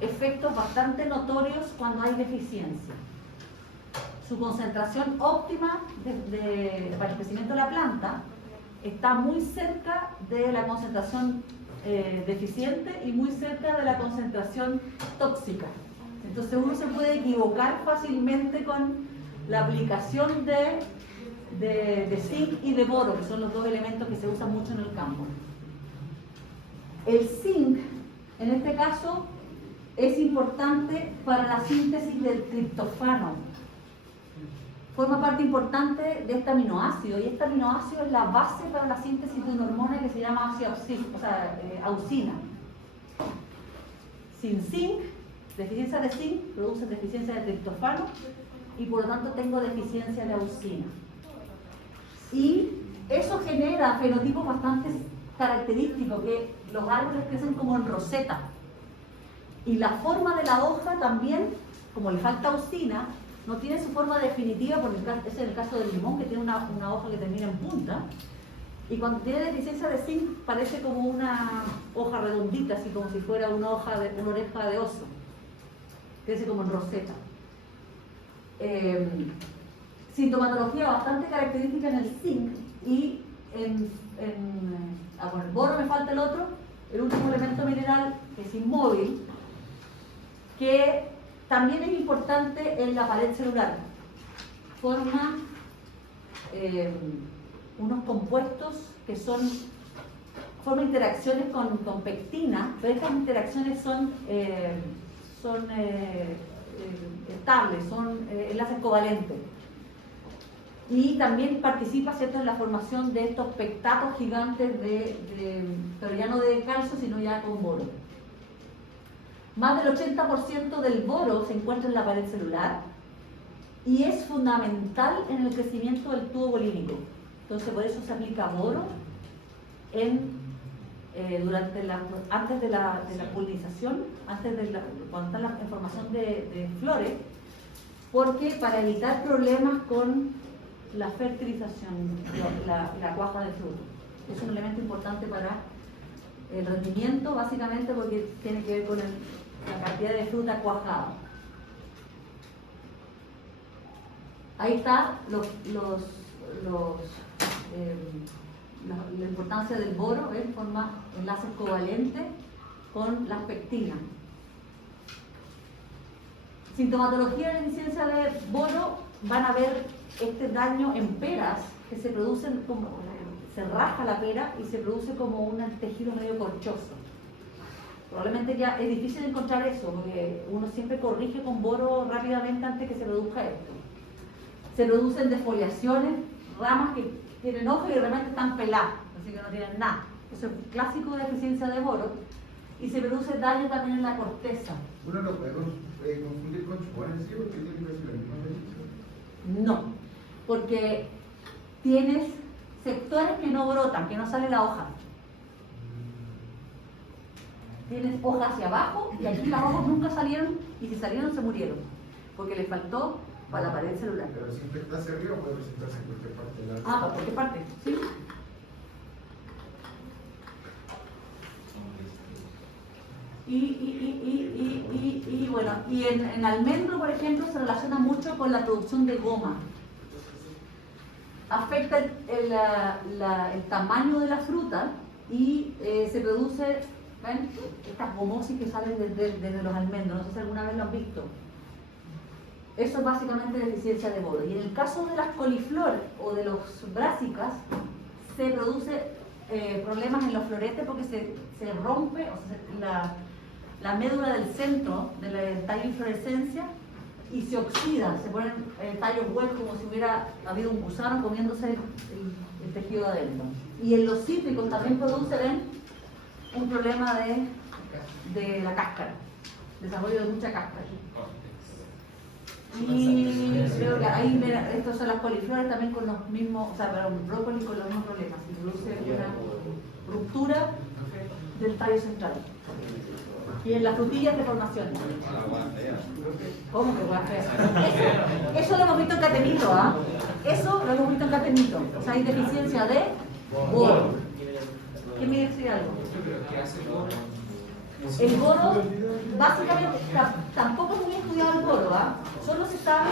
efectos bastante notorios cuando hay deficiencia. Su concentración óptima para el crecimiento de la planta está muy cerca de la concentración deficiente y muy cerca de la concentración tóxica. Entonces uno se puede equivocar fácilmente con la aplicación de zinc y de boro, que son los dos elementos que se usan mucho en el campo. El zinc, en este caso, es importante para la síntesis del triptofano. Forma parte importante de este aminoácido, y este aminoácido es la base para la síntesis de una hormona que se llama auxina. Sin zinc, deficiencia de zinc produce deficiencia de triptofano, y por lo tanto tengo deficiencia de auxina. Y eso genera fenotipos bastante característicos, que los árboles crecen como en roseta. Y la forma de la hoja también, como le falta auxina, no tiene su forma definitiva, porque ese es el caso del limón, que tiene una hoja que termina en punta. Y cuando tiene deficiencia de zinc, parece como una hoja redondita, así como si fuera una oreja de oso. Crece como en roseta. Sintomatología bastante característica en el zinc, y el boro me falta el otro, el último elemento mineral, que es inmóvil, que también es importante en la pared celular. Forma unos compuestos que forman interacciones con pectina, pero estas interacciones son estables, son enlaces covalentes. Y también participa, ¿cierto?, en la formación de estos pectatos gigantes, pero ya no de calcio, sino ya con boro. Más del 80% del boro se encuentra en la pared celular y es fundamental en el crecimiento del tubo bolínico. Entonces, por eso se aplica boro antes de la polinización, cuando está en formación de flores, porque para evitar problemas con la fertilización, la cuaja de fruto. Es un elemento importante para el rendimiento, básicamente porque tiene que ver con la cantidad de fruta cuajada. Ahí está la importancia del boro, forma enlaces covalentes con las pectinas. Sintomatología de deficiencia de boro: van a ver este daño en peras que se producen se raja la pera y se produce como un tejido medio corchoso. Probablemente ya es difícil encontrar eso, porque uno siempre corrige con boro rápidamente antes que se produzca esto. Se producen defoliaciones, ramas que tienen hojas y de repente están peladas, así que no tienen nada. Eso es clásico de deficiencia de boro. Y se produce daño también en la corteza. Uno lo puede confundir con chupones, ¿sí? Porque tiene que ser el mismo beneficio. No, porque tienes sectores que no brotan, que no sale la hoja. Tienes hojas hacia abajo y aquí las hojas nunca salieron y si salieron se murieron, porque les faltó para la pared celular. Pero siempre está hacia arriba, puede presentarse en cualquier parte de la. Ah, ¿por qué parte? Sí. Y bueno, y en almendro, por ejemplo, se relaciona mucho con la producción de goma. Afecta el tamaño de la fruta y se produce, ¿ven? Estas gomosis que salen desde los almendros. No sé si alguna vez lo han visto. Eso es básicamente deficiencia de boro. Y en el caso de las coliflor o de los brásicas, se produce problemas en los floretes porque se rompe, o sea, la médula del centro del tallo inflorescencia y se oxida, se ponen tallos huecos como si hubiera habido un gusano comiéndose el tejido de adentro. Y en los cítricos también producen un problema de la cáscara, desarrollo de mucha cáscara. Y creo que ahí, mira, estos son las coliflores también con los mismos, o sea, pero un brócoli con los mismos problemas, se produce una ruptura del tallo central. Y en las frutillas deformaciones. ¿Cómo que hueá fea? Eso lo hemos visto en catenito, ¿ah? Eso lo hemos visto en catenito. O sea, hay deficiencia de boro. ¿Quién me quiere decir algo? ¿Qué hace el boro? El boro, básicamente, tampoco es muy estudiado el boro, ¿ah? Solo se sabe,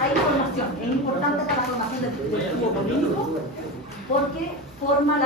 hay información. Es importante para la formación del tubo polínico porque forma